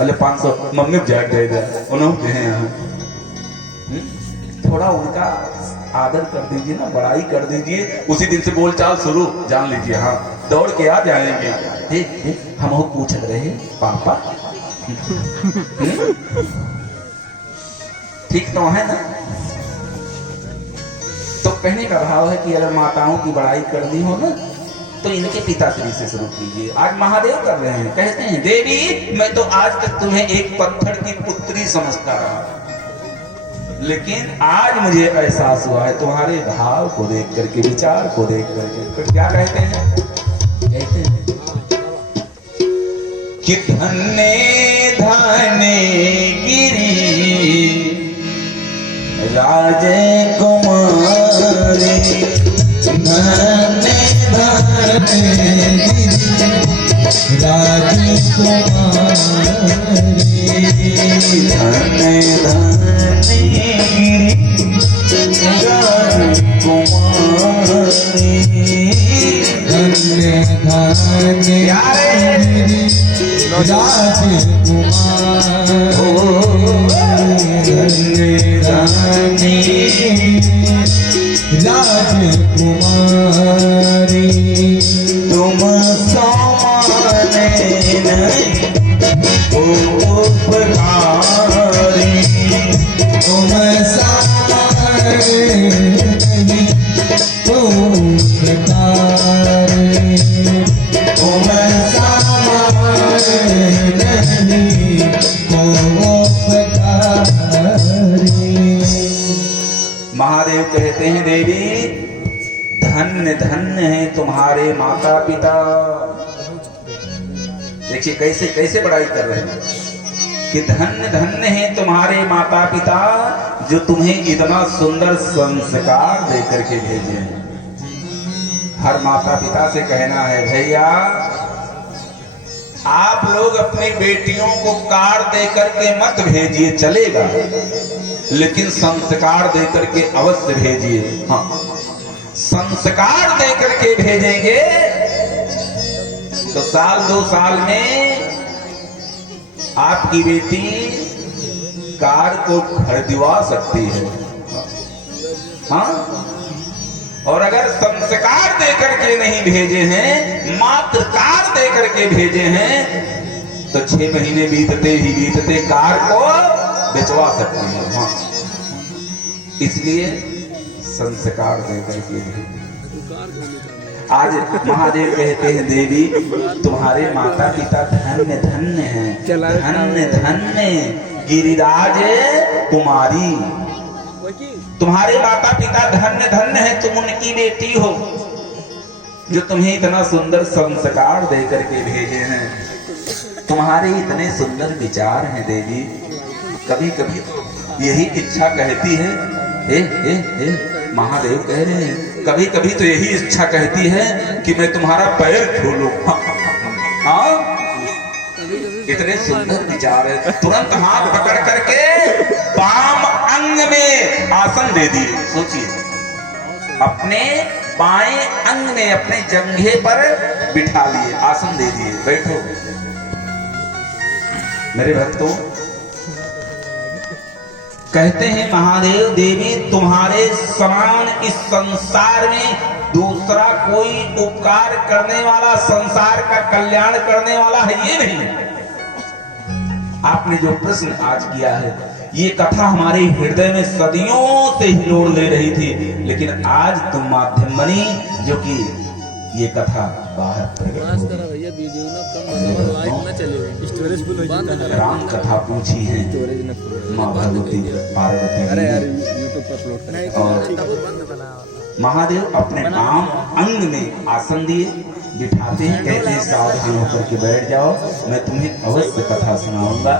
अरे 500 मम्मी जाग गए उन्होंने हैं यहाँ। थोड़ा उनका आदर कर दीजिए ना, बड़ाई कर दीजिए, उसी दिन से बोलचाल शुरू, जान लीजिए। हाँ, दौड़ के आ जाएंगे। हम हो पूछ रहे पापा ठीक तो है ना? तो कहने का भाव है कि अगर माताओं की बड़ाई करनी हो ना तो इनके पिताश्री से शुरू कीजिए। आज महादेव कर रहे हैं, कहते हैं देवी मैं तो आज तक तुम्हें एक पत्थर की पुत्री समझता रहा, लेकिन आज मुझे एहसास हुआ है तुम्हारे भाव को देख करके, विचार को देख करके। तो क्या कहते हैं? कहते हैं कि धन्य धन्य गिरी राजकुमारी, धन्य धन्य राजकुमारी, धन्य धन्य राजकुमारी, धन्य धन्य राजकुमारी, धन्य धन्य राजकुमारी, तुम समाने नहीं उपकारी, तुम सारे नहीं उपकारी, तुम सारे नहीं उपकारी। महादेव कहते हैं देवी धन्य धन्य है तुम्हारे माता पिता। देखिए कैसे कैसे बड़ाई कर रहे हैं कि धन्य धन्य है तुम्हारे माता पिता जो तुम्हें इतना सुंदर संस्कार देकर के भेजे हैं। हर माता पिता से कहना है भैया आप लोग अपनी बेटियों को कार देकर के मत भेजिए, चलेगा, लेकिन संस्कार देकर के अवश्य भेजिए। हाँ, संस्कार देकर के भेजेंगे तो साल 2 साल में आपकी बेटी कार को खरीदवा सकती है। हाँ, और अगर संस्कार देकर के नहीं भेजे हैं, मात्र कार देकर के भेजे हैं, तो 6 महीने बीतते कार को बेचवा सकती है। हाँ, इसलिए संस्कार देकर के भेजे। आज महादेव कहते हैं देवी तुम्हारे माता पिता धन्य धन्य हैं, धन्य धन्य गिरिराज कुमारी। तुम्हारे माता पिता धन्य धन्य हैं, तुम उनकी बेटी हो जो तुम्हें इतना सुंदर संस्कार देकर के भेजे हैं। तुम्हारे इतने सुंदर विचार हैं देवी। कभी कभी यही इच्छा कहती है, महादेव कह रहे हैं, कभी कभी तो यही इच्छा कहती है कि मैं तुम्हारा पैर छू लूं। हाँ, इतने सुंदर विचार है। तुरंत हाथ पकड़ करके बाम अंग में आसन दे दिए। सोचिए, अपने बाएं अंग में अपने जंघे पर बिठा लिए, आसन दे दिए, बैठो। मेरे भक्तों, कहते हैं महादेव देवी तुम्हारे समान इस संसार में दूसरा कोई उपकार करने वाला, संसार का कल्याण करने वाला है ये नहीं। आपने जो प्रश्न आज किया है, ये कथा हमारे हृदय में सदियों से हिलोड़ ले रही थी, लेकिन आज तुम माध्यम बनी जो कि ये कथा बाहर प्रकट हो गई। भैया वीडियो ना कम लाइट ना चलेगा, स्टोरेज फुल हो जाता है। राम कथा पूछी है माँ भगवती पार्वती अरे यार ने। यूट्यूब पर अपलोड कर। और महादेव अपने बाम अंग में आसन दिए, बिठाते हैं, कहते हैं सावधान होकर के बैठ जाओ, मैं तुम्हें अवश्य कथा सुनाऊंगा।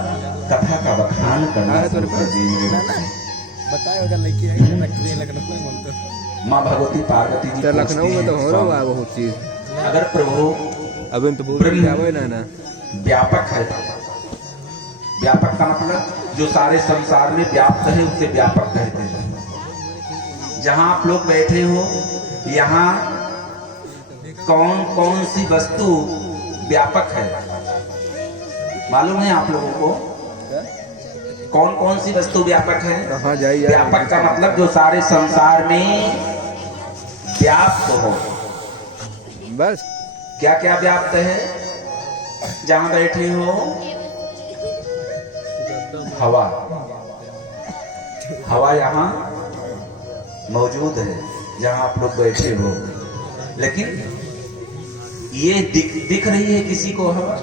कथा का बखान करना शुरू कर देंगे। बताए अगर लेके आई लखनऊ में बोलते। माँ भगवती पार्वती जी लखनऊ में तो हो रहा है बहुत चीज। अगर प्रभु अभी तो बोल ना व्यापक है, व्यापक का मतलब जो सारे संसार में व्याप्त है उसे व्यापक कहते हैं। जहां आप लोग बैठे हो, यहाँ कौन कौन सी वस्तु व्यापक है मालूम है आप लोगों को? कौन कौन सी वस्तु व्यापक है? कहाँ जाइए? व्यापक का मतलब जो सारे संसार में व्याप्त हो। बस क्या क्या व्याप्त है? जहां बैठे हो हवा, हवा यहाँ मौजूद है जहां आप लोग बैठे हो, लेकिन ये दिख रही है किसी को हवा,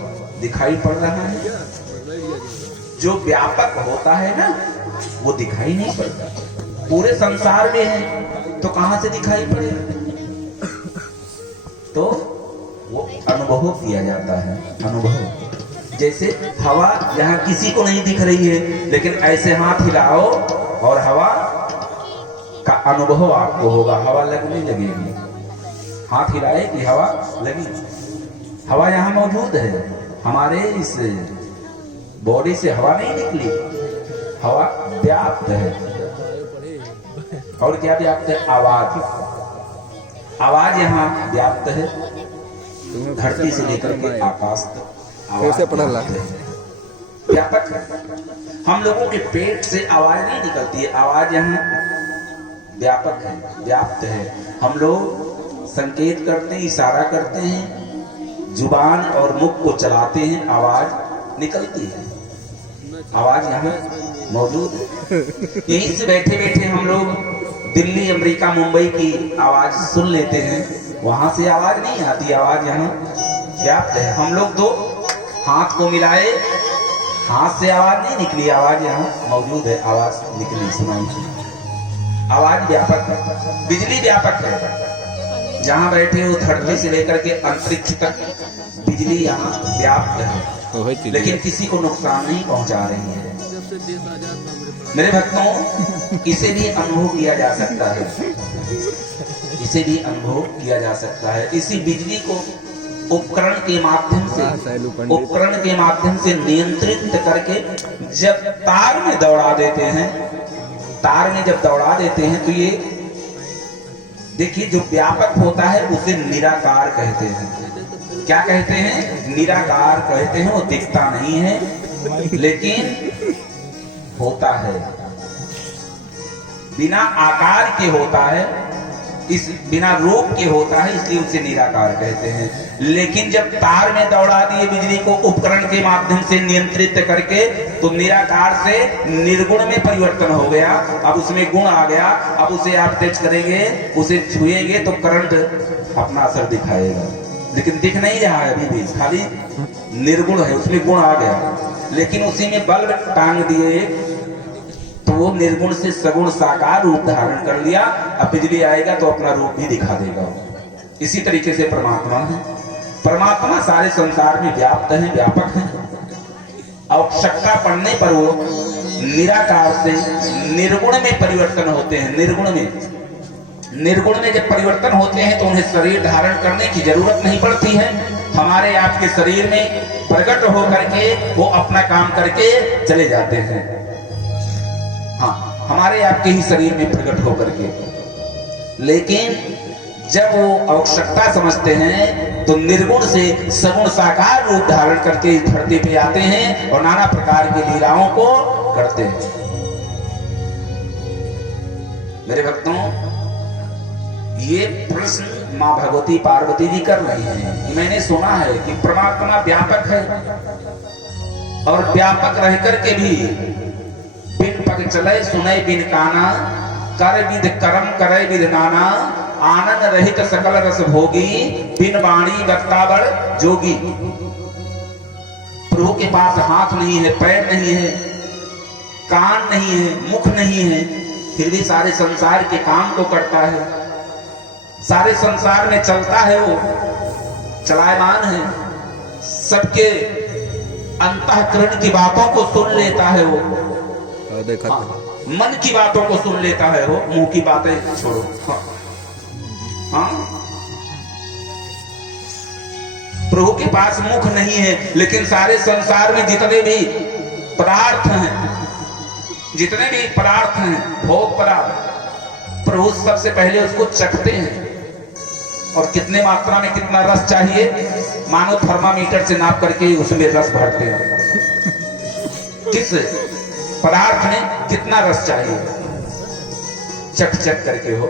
दिखाई पड़ रहा है। जो व्यापक होता है ना वो दिखाई नहीं पड़ता। पूरे संसार में है तो कहां से दिखाई पड़ेगा? तो वो अनुभव किया जाता है। अनुभव जैसे हवा यहाँ किसी को नहीं दिख रही है, लेकिन ऐसे हाथ हिलाओ और हवा का अनुभव आपको होगा। हवा लगने लगेगी, हाथ हिलाए कि हवा लगी। हवा यहाँ मौजूद है, हमारे इस बॉडी से हवा नहीं निकली, हवा व्याप्त है। और क्या व्याप्त है? आवाज। आवाज यहाँ व्याप्त है, धरती से लेकर के आकाश तक कैसे पढ़ा ला? व्यापक है। हम लोगों के पेट से आवाज नहीं निकलती है, आवाज यहाँ व्यापक है, व्याप्त है। हम लोग संकेत करते हैं, इशारा करते हैं, जुबान और मुख को चलाते हैं, आवाज निकलती है। आवाज यहाँ मौजूद है। यहीं से बैठे बैठे हम लोग दिल्ली, अमेरिका, मुंबई की आवाज सुन लेते हैं, वहां से आवाज नहीं आती, आवाज यहाँ व्याप्त है। हम लोग तो हाथ को मिलाए, हाथ से आवाज नहीं निकली, आवाज यहाँ मौजूद है, आवाज निकली, सुनाई। आवाज व्यापक है। बिजली व्यापक है, जहाँ बैठे हो धरती से लेकर के अंतरिक्ष तक बिजली यहाँ व्याप्त है, लेकिन किसी को नुकसान नहीं पहुंचा रही है। मेरे भक्तों, इसे भी अनुभव किया जा सकता है, इसे भी अनुभव किया जा सकता है। इसी बिजली को उपकरण के माध्यम से नियंत्रित करके जब तार में दौड़ा देते हैं, तार में जब दौड़ा देते हैं तो ये देखिए जो व्यापक होता है उसे निराकार कहते हैं। क्या कहते हैं? निराकार कहते हैं। वो दिखता नहीं है लेकिन होता है, बिना आकार के होता है, इस बिना रूप के होता है, इसलिए उसे निराकार कहते हैं। लेकिन जब तार में दौड़ा दिए बिजली को उपकरण के माध्यम से नियंत्रित करके, तो निराकार से निर्गुण में परिवर्तन हो गया। अब उसमें गुण आ गया। अब उसे आप टच करेंगे, उसे छुएंगे तो करंट अपना असर दिखाएगा, लेकिन दिख नहीं रहा है अभी भी, खाली निर्गुण है, उसमें गुण आ गया। लेकिन उसी में बल्ब टांग दिए तो वो निर्गुण से सगुण साकार रूप धारण कर लिया। अब बिजली आएगा तो अपना रूप भी दिखा देगा। इसी तरीके से परमात्मा है। परमात्मा सारे संसार में व्याप्त है, व्यापक है। आवश्यकता पड़ने पर वो निराकार से निर्गुण में परिवर्तन होते हैं। निर्गुण में जब परिवर्तन होते हैं तो उन्हें शरीर धारण करने की जरूरत नहीं पड़ती है। हमारे आपके शरीर में प्रकट होकर के वो अपना काम करके चले जाते हैं। हाँ, हमारे आपके ही शरीर में प्रकट होकर के। लेकिन जब वो आवश्यकता समझते हैं तो निर्गुण से सगुण साकार रूप धारण करके इस धरती पे आते हैं और नाना प्रकार की लीलाओं को करते हैं। मेरे भक्तों, ये प्रश्न मां भगवती पार्वती जी कर रही हैं। मैंने सुना है कि परमात्मा व्यापक है और व्यापक रह करके भी बिन पग चले सुने बिन काना, कर विध कर्म करे विध नाना, आनंद रहित सकल रस भोगी, बिन वाणी वक्तावड़ जोगी। प्रभु के पास हाथ नहीं है, पैर नहीं है, कान नहीं है, मुख नहीं है, फिर भी सारे संसार के काम को करता है, सारे संसार में चलता है, वो चलायमान है, सबके अंतःकरण की बातों को सुन लेता है वो। देखा मन की बातों को सुन लेता है वो, मुंह की बातें छोड़ो। हाँ, प्रभु के पास मुख नहीं है, लेकिन सारे संसार में जितने भी पदार्थ हैं, जितने भी पदार्थ हैं, भोग पदार्थ, प्रभु सबसे पहले उसको चखते हैं। और कितने मात्रा में कितना रस चाहिए, मानो थर्मामीटर से नाप करके उसमें रस भरते हैं। किस पदार्थ में कितना रस चाहिए, चख चख करके हो।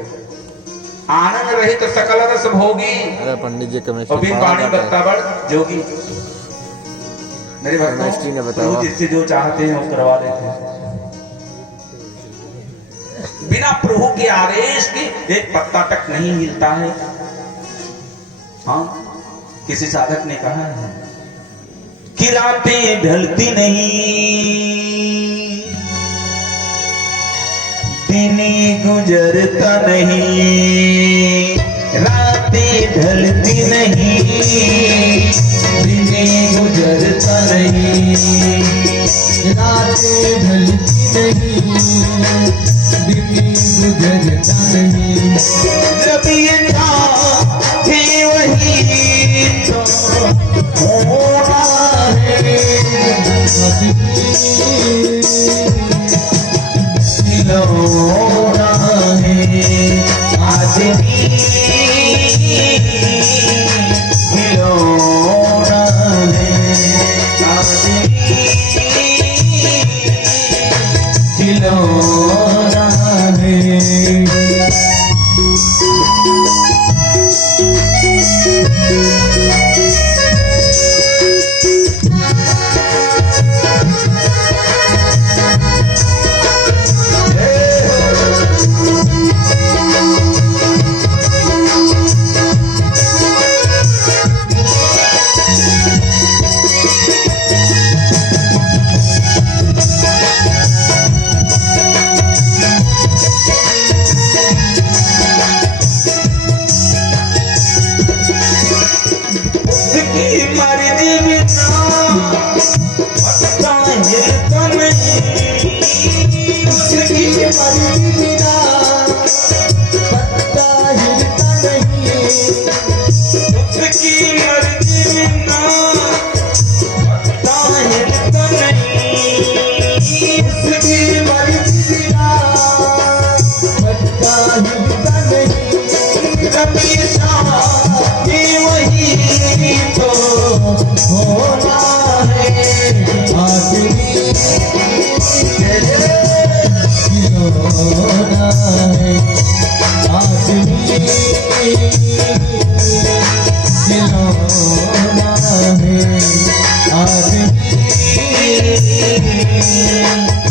आनंद रहित सकल रस भोगी, अरे पंडित जी बिन वाणी वक्तावड़ जोगी। मेरे केमिस्ट्री ने बताया, प्रभु जिससे जो चाहते हैं वो करवा लेते हैं। बिना प्रभु के आदेश के एक पत्ता तक नहीं हिलता है। हाँ, किसी साधक ने कहा है कि रातें ढलती नहीं, दिन गुजरता नहीं, रातें ढलती नहीं, दिन गुजरता नहीं, रातें ढलती नहीं, दिन गुजरता नहीं। जब ये चाहे वही तो होना है, खिलौना है आदमी खिलौना है, आदमी खिलौना है। उसकी मर्जी बिना पत्ता हिलता नहीं, उसकी मर्जी बिना पत्ता हिलता नहीं, उसकी मर्जी बिना पत्ता हिलता नहीं, उसकी मर्जी बिना पत्ता हिलता नहीं। जब ये चाहे वही तो होना है आदमी खिलौना है, आदमी खिलौना है, आदमी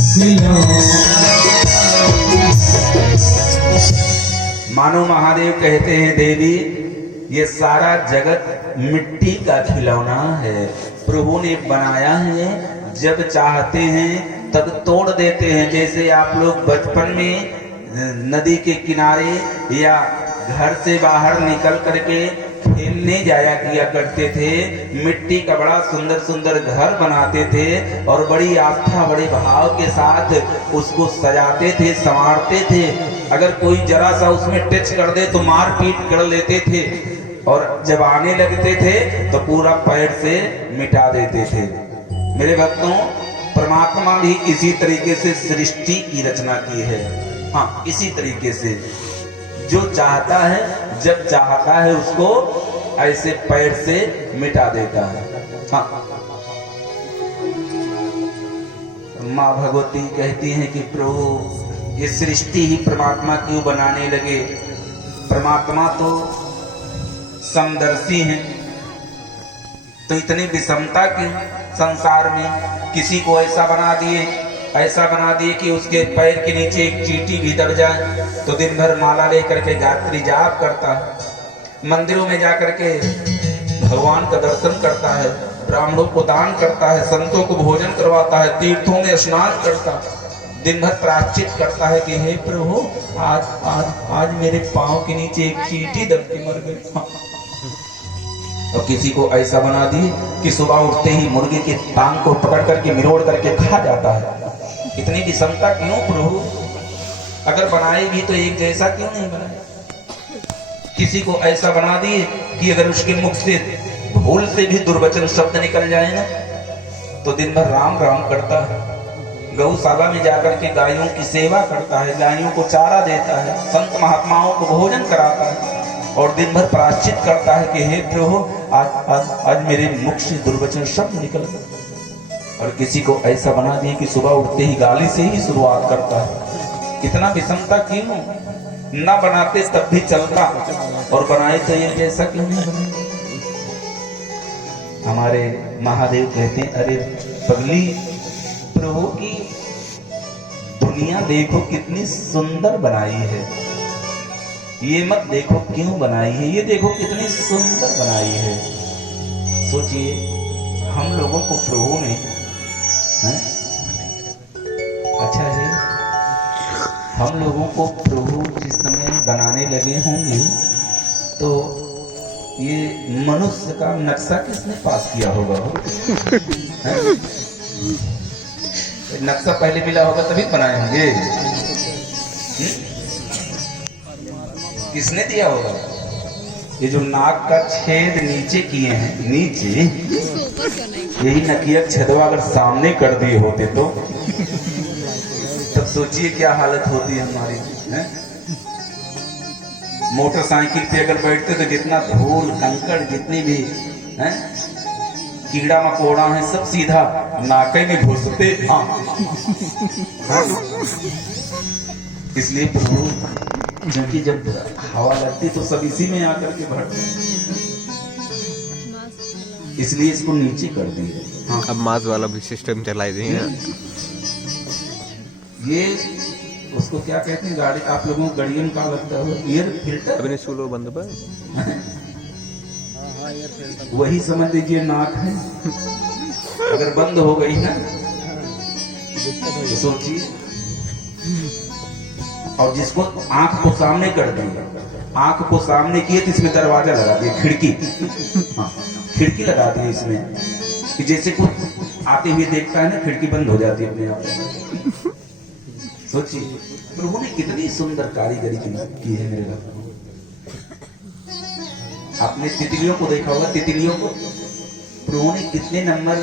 खिलौना। मानो महादेव कहते हैं देवी ये सारा जगत मिट्टी का खिलौना है, प्रभु ने बनाया है, जब चाहते हैं तब तोड़ देते हैं। जैसे आप लोग बचपन में नदी के किनारे या घर से बाहर निकल करके खेलने जाया किया करते थे, मिट्टी का बड़ा सुंदर सुंदर घर बनाते थे और बड़ी आस्था बड़े भाव के साथ उसको सजाते थे, संवारते थे। अगर कोई जरा सा उसमें टच कर दे तो मार पीट कर लेते थे और जब आने लगते थे तो पूरा पैर से मिटा देते थे। मेरे भक्तों, परमात्मा भी इसी तरीके से सृष्टि की रचना की है। हाँ, इसी तरीके से जो चाहता है जब चाहता है उसको ऐसे पैर से मिटा देता है। हाँ, माँ भगवती कहती हैं कि प्रभु ये सृष्टि ही परमात्मा क्यों बनाने लगे? परमात्मा तो समदर्शी हैं, तो इतनी विषमता क्यों संसार में? किसी को ऐसा बना दिए कि उसके पैर के नीचे एक चींटी भी दब जाए तो दिन भर माला लेकर के गायत्री जाप करता है, मंदिरों में जाकर के भगवान का दर्शन करता है, ब्राह्मणों को दान करता है, संतों को भोजन करवाता है, तीर्थों में स्नान करता है, दिन भर प्रायश्चित करता है कि हे प्रभु आज आज आज मेरे पांव के नीचे एक चींटी दब के मर गई। हाँ। और किसी को ऐसा बना दिए कि सुबह उठते ही मुर्गे के टांग को पकड़ करके मिरोड़ करके खा जाता है। इतनी विषमता क्यों प्रभु? अगर बनाए भी तो एक जैसा क्यों नहीं बनाए? किसी को ऐसा बना दिए कि अगर उसके मुख से भूल से भी दुर्वचन शब्द निकल जाए ना तो दिन भर राम राम करता है, गौशाला में जाकर के गायों की सेवा करता है, गायों को चारा देता है, संत महात्माओं को भोजन कराता है और दिन भर प्रायश्चित करता है कि हे प्रभु आज मेरे मुख से दुर्वचन शब्द निकल गए। और किसी को ऐसा बना दिए कि सुबह उठते ही गाली से ही शुरुआत करता है। इतना विषमता क्यों? ना बनाते तब भी चलता और बनाए तो ये जैसा क्यों नहीं बने? हमारे महादेव कहते हैं अरे पगली, प्रभु की दुनिया देखो कितनी सुंदर बनाई है, ये मत देखो क्यों बनाई है, ये देखो कितनी सुंदर बनाई है। सोचिए हम लोगों को प्रभु ने हैं? अच्छा है, हम लोगों को प्रभु जिस समय बनाने लगे होंगे तो ये मनुष्य का नक्शा किसने पास किया होगा? हैं? नक्शा पहले मिला होगा तभी बनाए होंगे। किसने दिया होगा? ये जो नाक का छेद नीचे किए हैं, नीचे, यही नकिया छेदवा अगर सामने कर दिए होते तो तब सोचिए क्या हालत होती है हमारी। हैं? मोटरसाइकिल पे अगर बैठते तो जितना धूल कंकड़ जितनी भी हैं कीड़ा मकोड़ा है सब सीधा नाके में घुसते। हाँ। इसलिए प्रभु क्योंकि जब हवा लगती तो सब इसी में आकर के भरते, इसलिए इसको नीचे कर दिए। हाँ। अब मास वाला भी सिस्टम चलाई दिए। ये उसको क्या कहते हैं गाड़ी, आप लोगों को गाड़ियों में क्या लगता है? Air filter. अभी सुलो बंद पर वही समझ लीजिए नाक है। अगर बंद हो गई ना तो सोचिए। और जिसको आंख को सामने कर दिए, आंख को सामने किए तो इसमें दरवाजा लगा दिए, खिड़की। हाँ, खिड़की लगा दी इसमें कि जैसे कुछ आते हुए देखता है ना, खिड़की बंद हो जाती है अपने आप। सोचिए प्रभु ने कितनी सुंदर कारीगरी की है मेरे घर। आपने तितलियों को देखा होगा, तितलियों को प्रभु ने कितने नंबर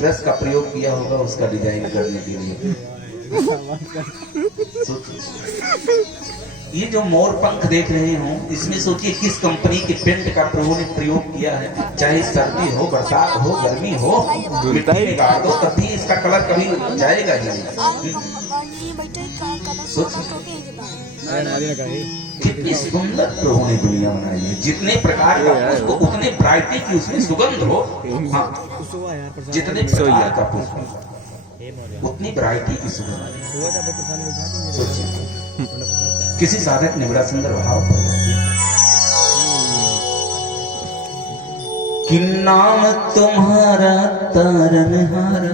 ब्रश का प्रयोग किया होगा उसका डिजाइन करने के लिए। ये जो मोर पंख देख रहे हो, इसमें सोचिए किस कंपनी के पेंट का प्रभु ने प्रयोग किया है। चाहे सर्दी हो, बरसात हो, गर्मी हो, मिट्टी में गाड़ दो तब भी इसका कलर कभी जाएगा ही नहीं। कितनी सुंदर प्रभु ने दुनिया बनाई है। जितने प्रकार का पुष्प उतने वैरायटी की उसमें सुगंध हो। हाँ, जितने प्रकार का पुष्प उतनी वैरायटी की सुगंध। किसी साधक ने बड़ा सुंदर भाव कि नाम तुम्हारा तारनहारा,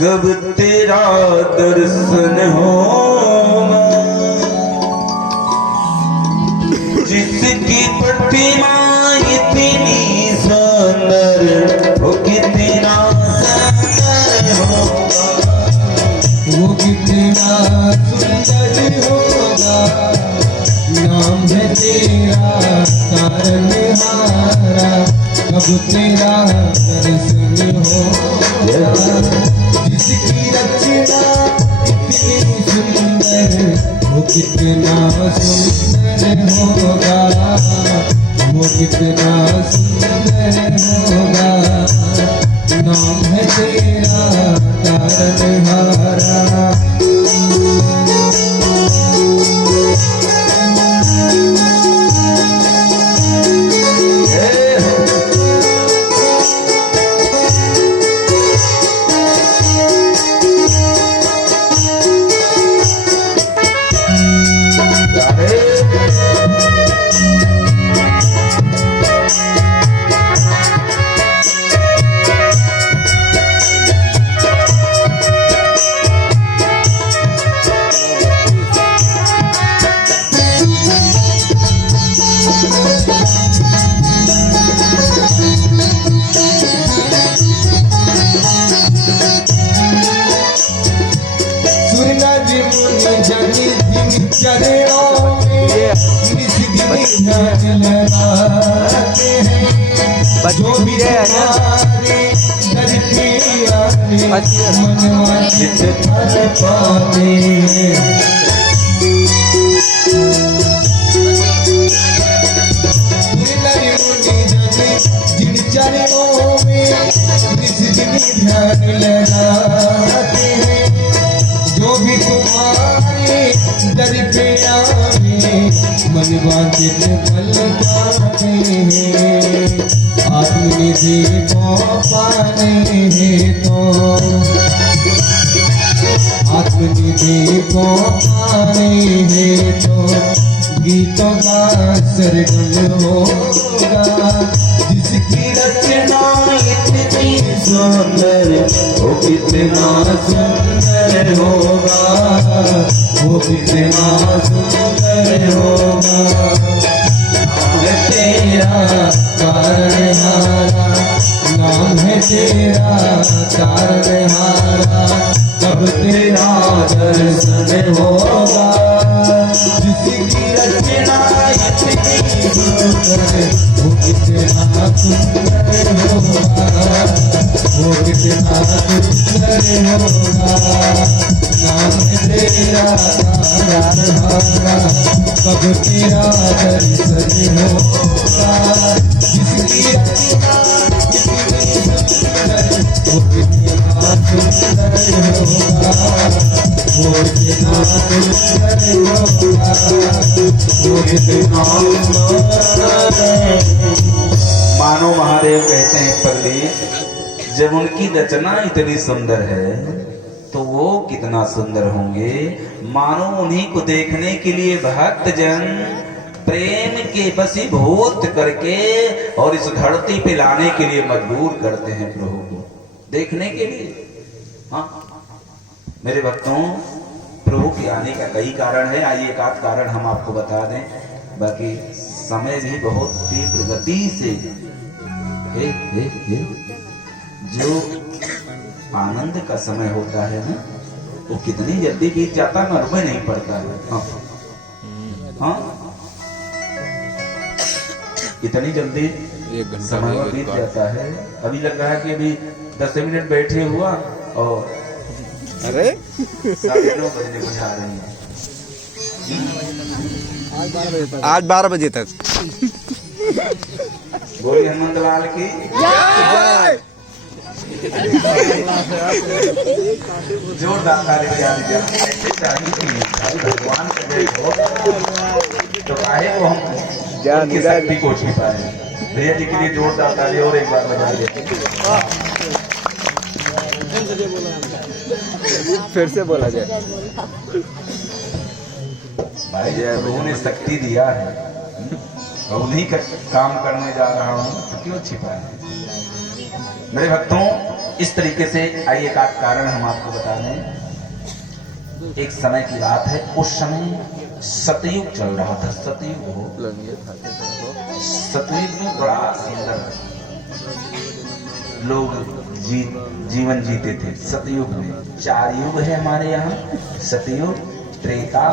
कब तेरा दर्शन होगा, जिसकी प्रतिमा इतनी सुंदर वो कितना सुंदर होगा, वो कितना सुंदर होगा। नाम है तेरा तारनहारा, कब तेरा दर्शन होगा, जिसकी रचना इतनी सुंदर वो कितना सुंदर होगा, वो कितना सुंदर होगा। नाम है तेरा तारनहारा। जो भी तुम्हारे दर पे आते मनवा चित फल पाते हैं। जिन चरणों में निज दिन ध्यान लगाते हैं, जो भी तुम्हारे दर पे आए मनवा चित फल पाते हैं। आत्मनिधि को पाने हैं तो, आत्मनिधि को पाने हैं तो गीतों का सरगम होगा। जिसकी रचना इतनी सुंदर, वो कितना सुंदर होगा, वो कितना सुंदर होगा। तेरा तारनहारा, नाम है तेरा तारनहारा, कब तेरा दर्शन होगा। जिसकी रचना इतनी सुंदर, वो कितना सुंदर होगा, वो कितना सुंदर होगा। नाम है तेरा तारनहारा, कब तेरा दर्शन होगा। जिसकी रचना इतनी सुंदर, वो कितना सुंदर होगा, वो कितना सुंदर होगा, वो कितना सुंदर। मानो महादेव कहते हैं परवेश, जब उनकी रचना इतनी सुंदर है तो वो कितना सुंदर होंगे। मानो उन्हीं को देखने के लिए भक्त जन प्रेम के वशीभूत करके और इस धरती पे लाने के लिए मजबूर करते हैं प्रभु को देखने के लिए। हाँ मेरे भक्तों, प्रभु के आने का कई कारण है। आइए एक आध कारण हम आपको बता दें, बाकी समय भी बहुत तीव्र गति से जो आनंद का समय होता है ना, वो कितनी जल्दी बीत जाता है, मालूम नहीं पड़ता है। हाँ हाँ, इतनी जल्दी एक घंटा समय बीत जाता है। अभी लग रहा है कि अभी 10 मिनट बैठे हुआ और अरे 9:30 बजने को जा रही है। आज 12 बजे तक। बोली हनुमंत लाल की जोरदार ताली बजा दीजिए। ऐसे चाहिए कि भाई भगवान करे तो काहे को हम उनकी शक्ति को छिपाए। भैया जी के लिए जोरदार ताली और एक बार बजा दीजिए। फिर से बोला जाए। भाई प्रभु ने शक्ति दिया है और उन्हीं का काम करने जा रहा हूँ, तो क्यों छिपाए। मेरे भक्तों, इस तरीके से आइए एक आध कारण हम आपको बता दें। एक समय की बात है, उस समय सतयुग चल रहा था। सतयुग हो, सतयुग में बड़ा सुंदर लोग जीवन जीते थे। सतयुग में 4 युग है हमारे यहाँ, सतयुग, त्रेता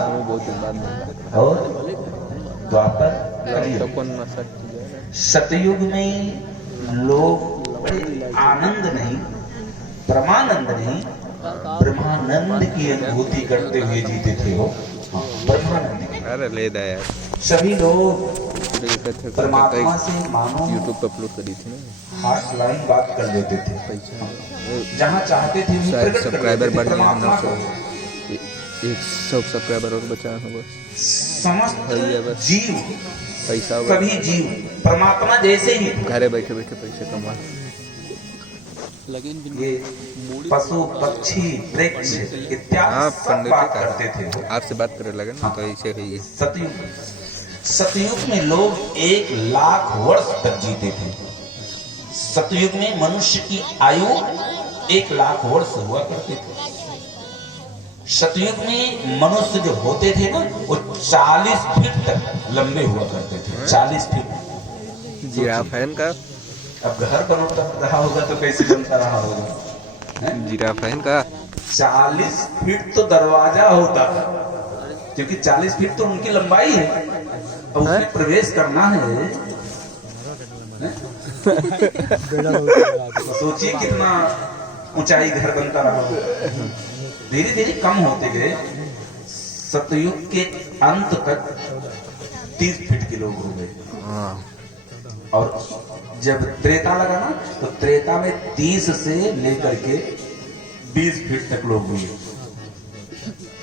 और द्वापर, कलियुग। सतयुग में लोग बड़े आनंद नहीं, परमानंद नहीं, ब्रह्मानंद की अनुभूति करते हुए जीते थे वो। ब्रह्मानंद। अरे ले दा यार, सभी लोग परमात्मा से मानो यूट्यूब पे अपलोड करी थी ना, हार्ट लाइन बात कर लेते थे। जहाँ चाहते थे सब्सक्राइबर बढ़ गए, परमात्मा को 100 सब्सक्राइबर और बचा होगा। समस्त जीव, पैसा सभी जीव परमात्मा जैसे ही घरे बैठे बैठे पैसे कमा। ये पशु पक्षी वृक्ष इत्यादि सब बात करते थे। आपसे बात करने लगे ना, तो ऐसे है ये। सतयुग में लोग 1 लाख वर्ष तक जीते थे। सतयुग में मनुष्य की आयु 1 लाख वर्ष हुआ करते थे। सतयुग में मनुष्य जो होते थे ना, वो 40 फीट तक लंबे हुआ करते थे। 40 फीट। जिराफ है इनका। अब घर बनता रहा होगा तो कैसे बनता रहा होगा। जिराफ है इनका। 40 फीट तो दरवाजा होता था, क्योंकि 40 फीट तो उनकी लंबाई है। अब उसमें प्रवेश करना है, सोचिए कितना ऊंचाई घर बनता रहा। धीरे धीरे कम होते गए। सतयुग के अंत तक 30 फीट के लोग हो गए। और जब त्रेता लगा ना, तो त्रेता में 30 से लेकर के 20 फीट तक लोग हुए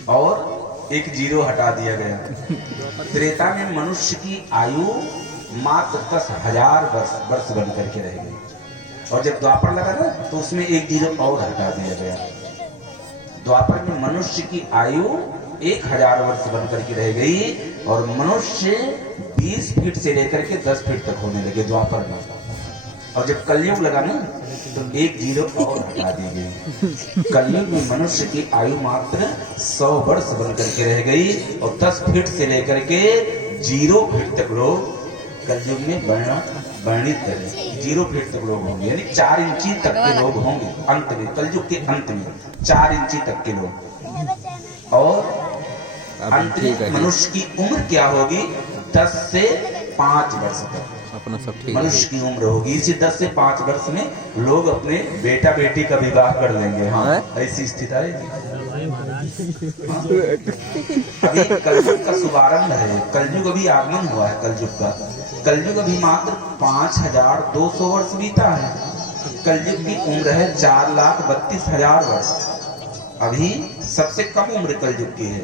और एक 0 हटा दिया गया। त्रेता में मनुष्य की आयु मात्र 10,000 वर्ष बन करके रह गई। और जब द्वापर लगा ना, तो उसमें एक 0 और हटा दिया गया। द्वापर में मनुष्य की आयु 1000 वर्ष बन करके रह गई और मनुष्य 20 फीट से लेकर के 10 फीट तक होने लगे द्वापर में। और जब कलयुग लगा ना तो एक जीरो और हटा दी गई। कलयुग में मनुष्य की आयु मात्र 100 वर्ष बन करके रह गई और 10 फीट से लेकर के 0 फीट तक लोग कलयुग में वर्णित करें। 0 फीट तक लोग होंगे, यानी 4 इंची तक के लोग होंगे अंत में, कलयुग के अंत में 4 इंची तक के लोग। और अंत में मनुष्य की उम्र क्या होगी? 10 से 5 वर्ष तक अपना सब ठीक मनुष्य की उम्र होगी। इसी 10 से 5 वर्ष में लोग अपने बेटा बेटी का विवाह कर लेंगे। हाँ, ऐसी स्थिति है। अभी कलयुग का शुभारंभ है, कलयुग अभी आगमन हुआ है कलयुग का। कलयुग अभी मात्र 5200 वर्ष बीता है। कलयुग की उम्र है 4,32,000 वर्ष। अभी सबसे कम उम्र कलयुग की है,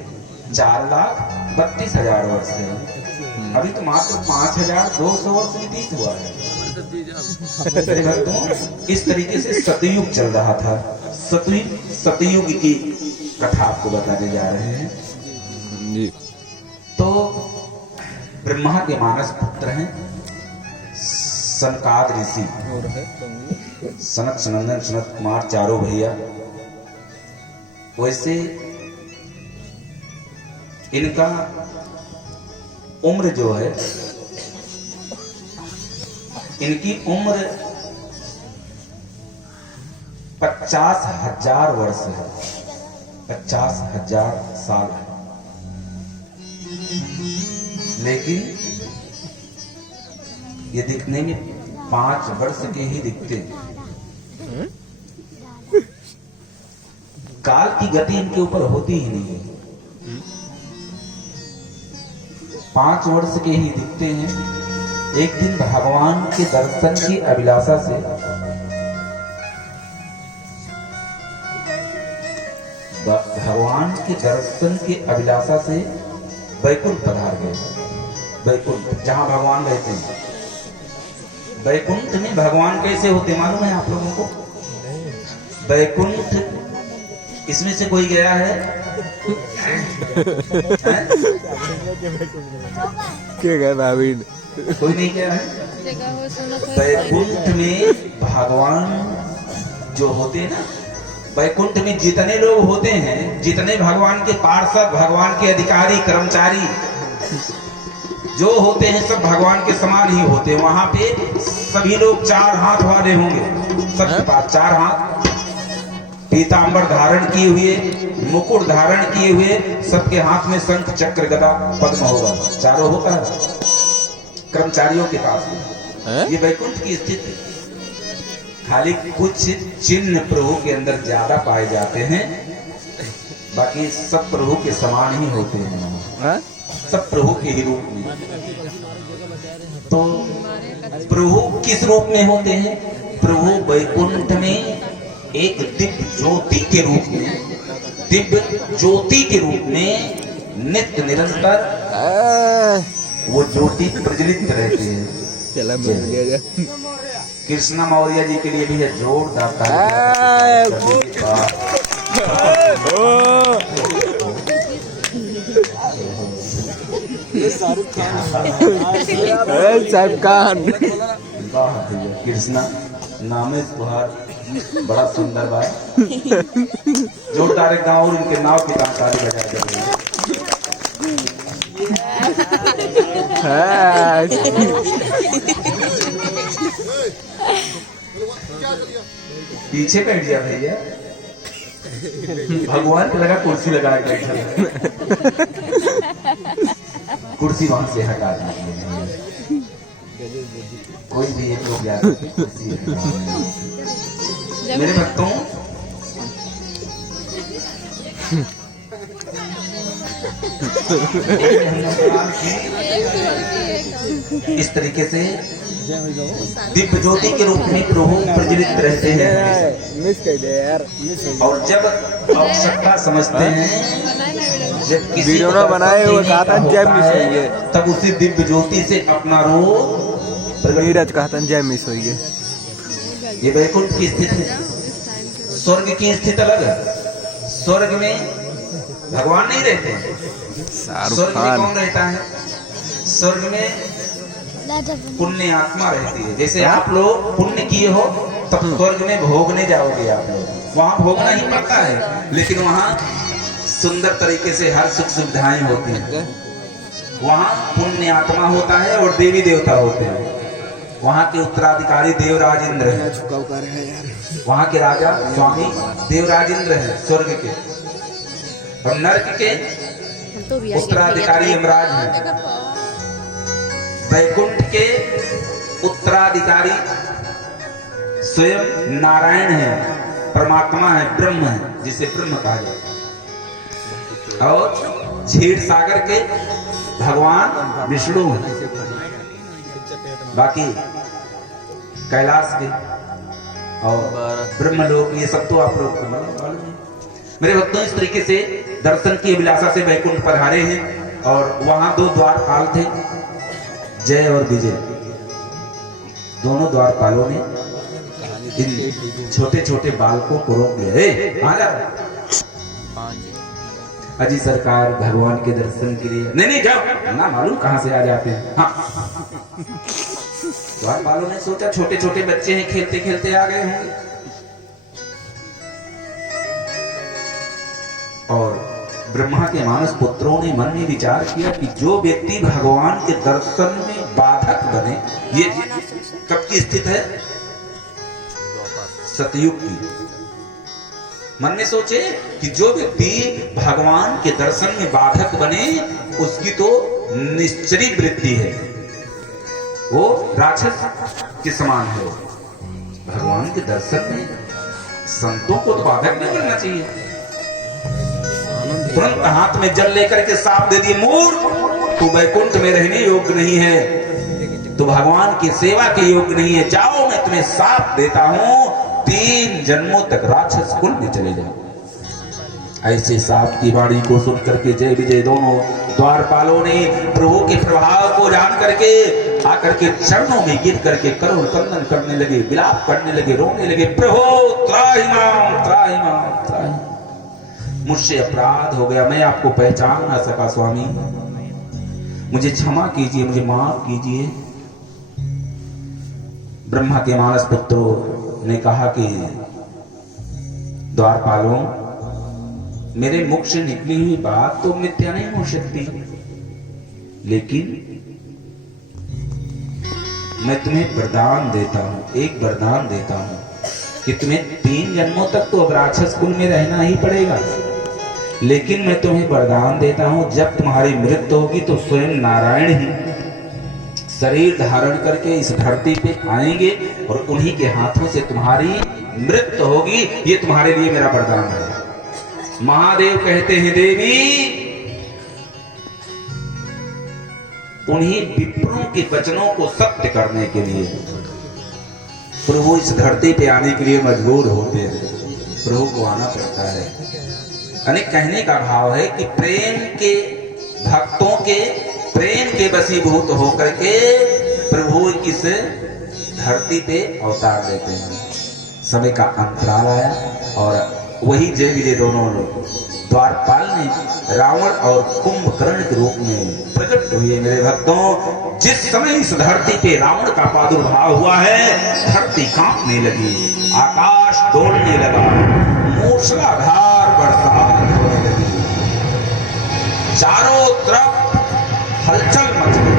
4,32,000 वर्ष है। अभी तो मात्र 5,200 वर्ष व्यतीत हुआ है। मेरे भक्तों, इस तरीके से सतयुग चल रहा था। सतयुग की कथा आपको बताने जा रहे हैं जी। तो ब्रह्मा के मानस पुत्र हैं सनकाद ऋषि, सनत सनंदन सनत कुमार, चारों भैया। वैसे इनका उम्र जो है, इनकी उम्र 50,000 वर्ष है, 50,000 साल है। लेकिन ये दिखने में 5 वर्ष के ही दिखते हैं। काल की गति इनके ऊपर होती ही नहीं है। 5 वर्ष के ही दिखते हैं। एक दिन भगवान के दर्शन की अभिलाषा से भगवान के दर्शन की अभिलाषा से वैकुंठ पधार गए। वैकुंठ जहां भगवान रहते हैं। वैकुंठ में भगवान कैसे होते मालूम है आप लोगों को? वैकुंठ, इसमें से कोई गया है? क्या गया भाभी? कोई नहीं गया है? वैकुंठ में भगवान जो होते हैं ना, वैकुंठ में जितने लोग होते हैं, जितने भगवान के पार्षद, भगवान के अधिकारी, कर्मचारी जो होते हैं, सब भगवान के समान ही होते हैं। वहां पे सभी लोग 4 हाथ वाले होंगे। सबके पास 4 हाथ, पीतांबर धारण किए हुए, मुकुट धारण किए हुए, सबके हाथ में शंख चक्र गदा पद्म होगा। चारों होता है कर्मचारियों के पास में। ये वैकुंठ की स्थिति। खाली कुछ चिन्ह प्रभु के अंदर ज्यादा पाए जाते हैं, बाकी सब प्रभु के समान ही होते हैं। सब प्रभु के ही रूप में। तो प्रभु किस रूप में होते हैं? प्रभु वैकुंठ में एक दिव्य ज्योति के रूप में, दिव्य ज्योति के रूप में नित्य निरंतर वो ज्योति प्रज्वलित रहती है। चला मिल गया। कृष्णा मौर्य जी के लिए भी है जोरदार ताली। साहब खान कृष्णा नाम है तुहार बड़ा सुंदर बात। जोरदार एक गाँव और इनके नाव की ताली बजा देंगे। पीछे बैठ गया भैया, भगवान को लगा कुर्सी लगा के बैठा। कुर्सी वहां से हटा दी। कोई भी एक लोग यार कुर्सी मेरे भक्तों, इस तरीके से दिव्य ज्योति के रूप में प्रभु प्रज्वलित रहते हैं। मिस कर दे यार। और जब आवश्यकता समझते हैं, जब किसी वीडियो ना बनाए हुए कहा था जय मिस हुई है, तब उसी दिव्य ज्योति से अपना रूप नीरज कहा था जय मिस हुई है। ये वैकुंठ की स्थिति। स्वर्ग की स्थिति अलग है। स्वर्ग में भगवान नहीं रहते हैं। शाहरुख स्वर्ग में खान कौन रहता है? स्वर्ग में पुण्य आत्मा रहती है। जैसे आप लोग पुण्य किए हो तब स्वर्ग में भोगने जाओगे आप लोग, वहां भोगना ही पड़ता है, लेकिन वहां सुंदर तरीके से हर सुख सुविधाएं होती हैं। वहां पुण्य आत्मा होता है और देवी देवता होते हैं। वहां के उत्तराधिकारी देवराज इंद्र है, वहां के राजा स्वामी देवराज इंद्र है स्वर्ग के, और नरक के उत्तराधिकारी यमराज है। वैकुंठ के उत्तराधिकारी स्वयं नारायण है, परमात्मा है, ब्रह्म है, जिसे ब्रह्म कहा जाता है। और क्षीर सागर के भगवान विष्णु है। बाकी कैलाश के और ब्रह्मलोक, ये सब तो आप लोग को मालूम है। मेरे भक्तों, इस तरीके से दर्शन की अभिलाषा से वैकुंठ पधारे हैं और वहां दो द्वारपाल थे, जय और विजय। दोनों द्वारपालों ने इन छोटे छोटे बालकों को रोक लिया। अजी सरकार भगवान के दर्शन के लिए नहीं जाओ ना, मालूम कहां से आ जाते हैं। हाँ, द्वारपालों ने सोचा छोटे छोटे बच्चे हैं, खेलते खेलते आ गए होंगे। और ब्रह्मा के मानस पुत्रों ने मन में विचार किया कि जो व्यक्ति भगवान के दर्शन में बाधक बने, ये कब की स्थिति है? सतयुग की। मन में सोचे कि जो व्यक्ति भगवान के दर्शन में बाधक बने उसकी तो निश्चरी वृत्ति है, वो राक्षस के समान है। भगवान के दर्शन में संतों को तो बाधक नहीं बनना चाहिए। तुरंत हाथ में जल लेकर के साफ दे दिए, मूर्ख, तू वैकुंठ में रहने योग्य नहीं है, तू भगवान की सेवा के योग्य नहीं है, जाओ मैं तुम्हें साफ देता हूं, 3 जन्मों तक राक्षस कुल में चले जाओ। ऐसे साप की वाणी को सुन करके जय विजय दोनों द्वारपालों ने प्रभु के प्रभाव को जान करके आकर के चरणों में गिर करके करुण कंदन करने लगे, विलाप करने लगे, रोने लगे, प्रभु त्राहिमाम त्राहिमाम त्राहिमाम, मुझसे अपराध हो गया, मैं आपको पहचान ना सका स्वामी, मुझे क्षमा कीजिए, मुझे माफ कीजिए। ब्रह्मा के मानस पुत्रों ने कहा कि द्वारपालों, मेरे मुख से निकली हुई बात तो मिथ्या नहीं हो सकती, लेकिन मैं तुम्हें वरदान देता हूं, एक वरदान देता हूं कि तुम्हें 3 जन्मों तक तो अब राक्षस कुल में रहना ही पड़ेगा, लेकिन मैं तुम्हें वरदान देता हूं, जब तुम्हारी मृत्यु होगी तो स्वयं नारायण ही शरीर धारण करके इस धरती पे आएंगे और उन्हीं के हाथों से तुम्हारी मृत्यु होगी। ये तुम्हारे लिए मेरा वरदान है। महादेव कहते हैं, देवी, उन्हीं विप्रों के वचनों को सत्य करने के लिए प्रभु इस धरती पे आने के लिए मजबूर होते हैं, प्रभु को आना पड़ता है। अनेक कहने का भाव है कि प्रेम के भक्तों के प्रेम के वशीभूत होकर के प्रभु इस धरती पे अवतार लेते हैं। समय का अंतराल आया और वही जय विजय दोनों लोग द्वारपाल ने रावण और कुंभकर्ण के रूप में प्रकट हुए। मेरे भक्तों, जिस समय इस धरती पे रावण का प्रादुर्भाव हुआ है, धरती कांपने लगी, आकाश डोलने लगा, मूसलाधार बरसात होने लगी, चारों तरफ हलचल मच गई।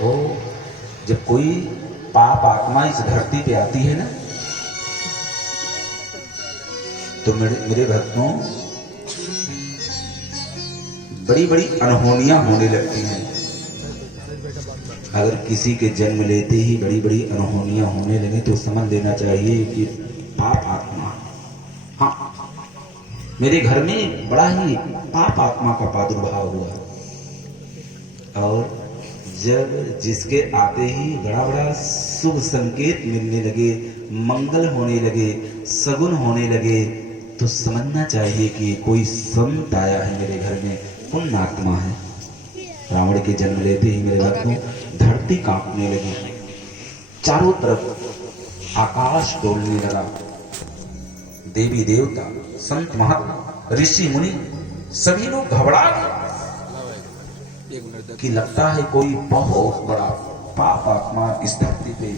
ओ, जब कोई पाप आत्मा इस धरती पे आती है ना, तो मेरे भक्तों, बड़ी बड़ी अनहोनियां होने लगती हैं। अगर किसी के जन्म लेते ही बड़ी बड़ी अनहोनियां होने लगे तो समझ लेना चाहिए कि पाप आत्मा। हाँ, मेरे घर में बड़ा ही पाप आत्मा का प्रादुर्भाव हुआ और जब जिसके आते ही बड़ा बड़ा शुभ संकेत मिलने लगे, मंगल होने लगे, सगुन होने लगे, तो समझना चाहिए कि कोई संत आया है मेरे घर में, पुण्य आत्मा है। रावण के जन्म लेते ही मेरे भक्तों धरती कांपने लगी, चारों तरफ आकाश डोलने लगा। देवी देवता, संत महात्मा, ऋषि मुनि सभी लोग घबरा गए कि लगता है कोई बहुत बड़ा पाप आत्मा इस धरती पे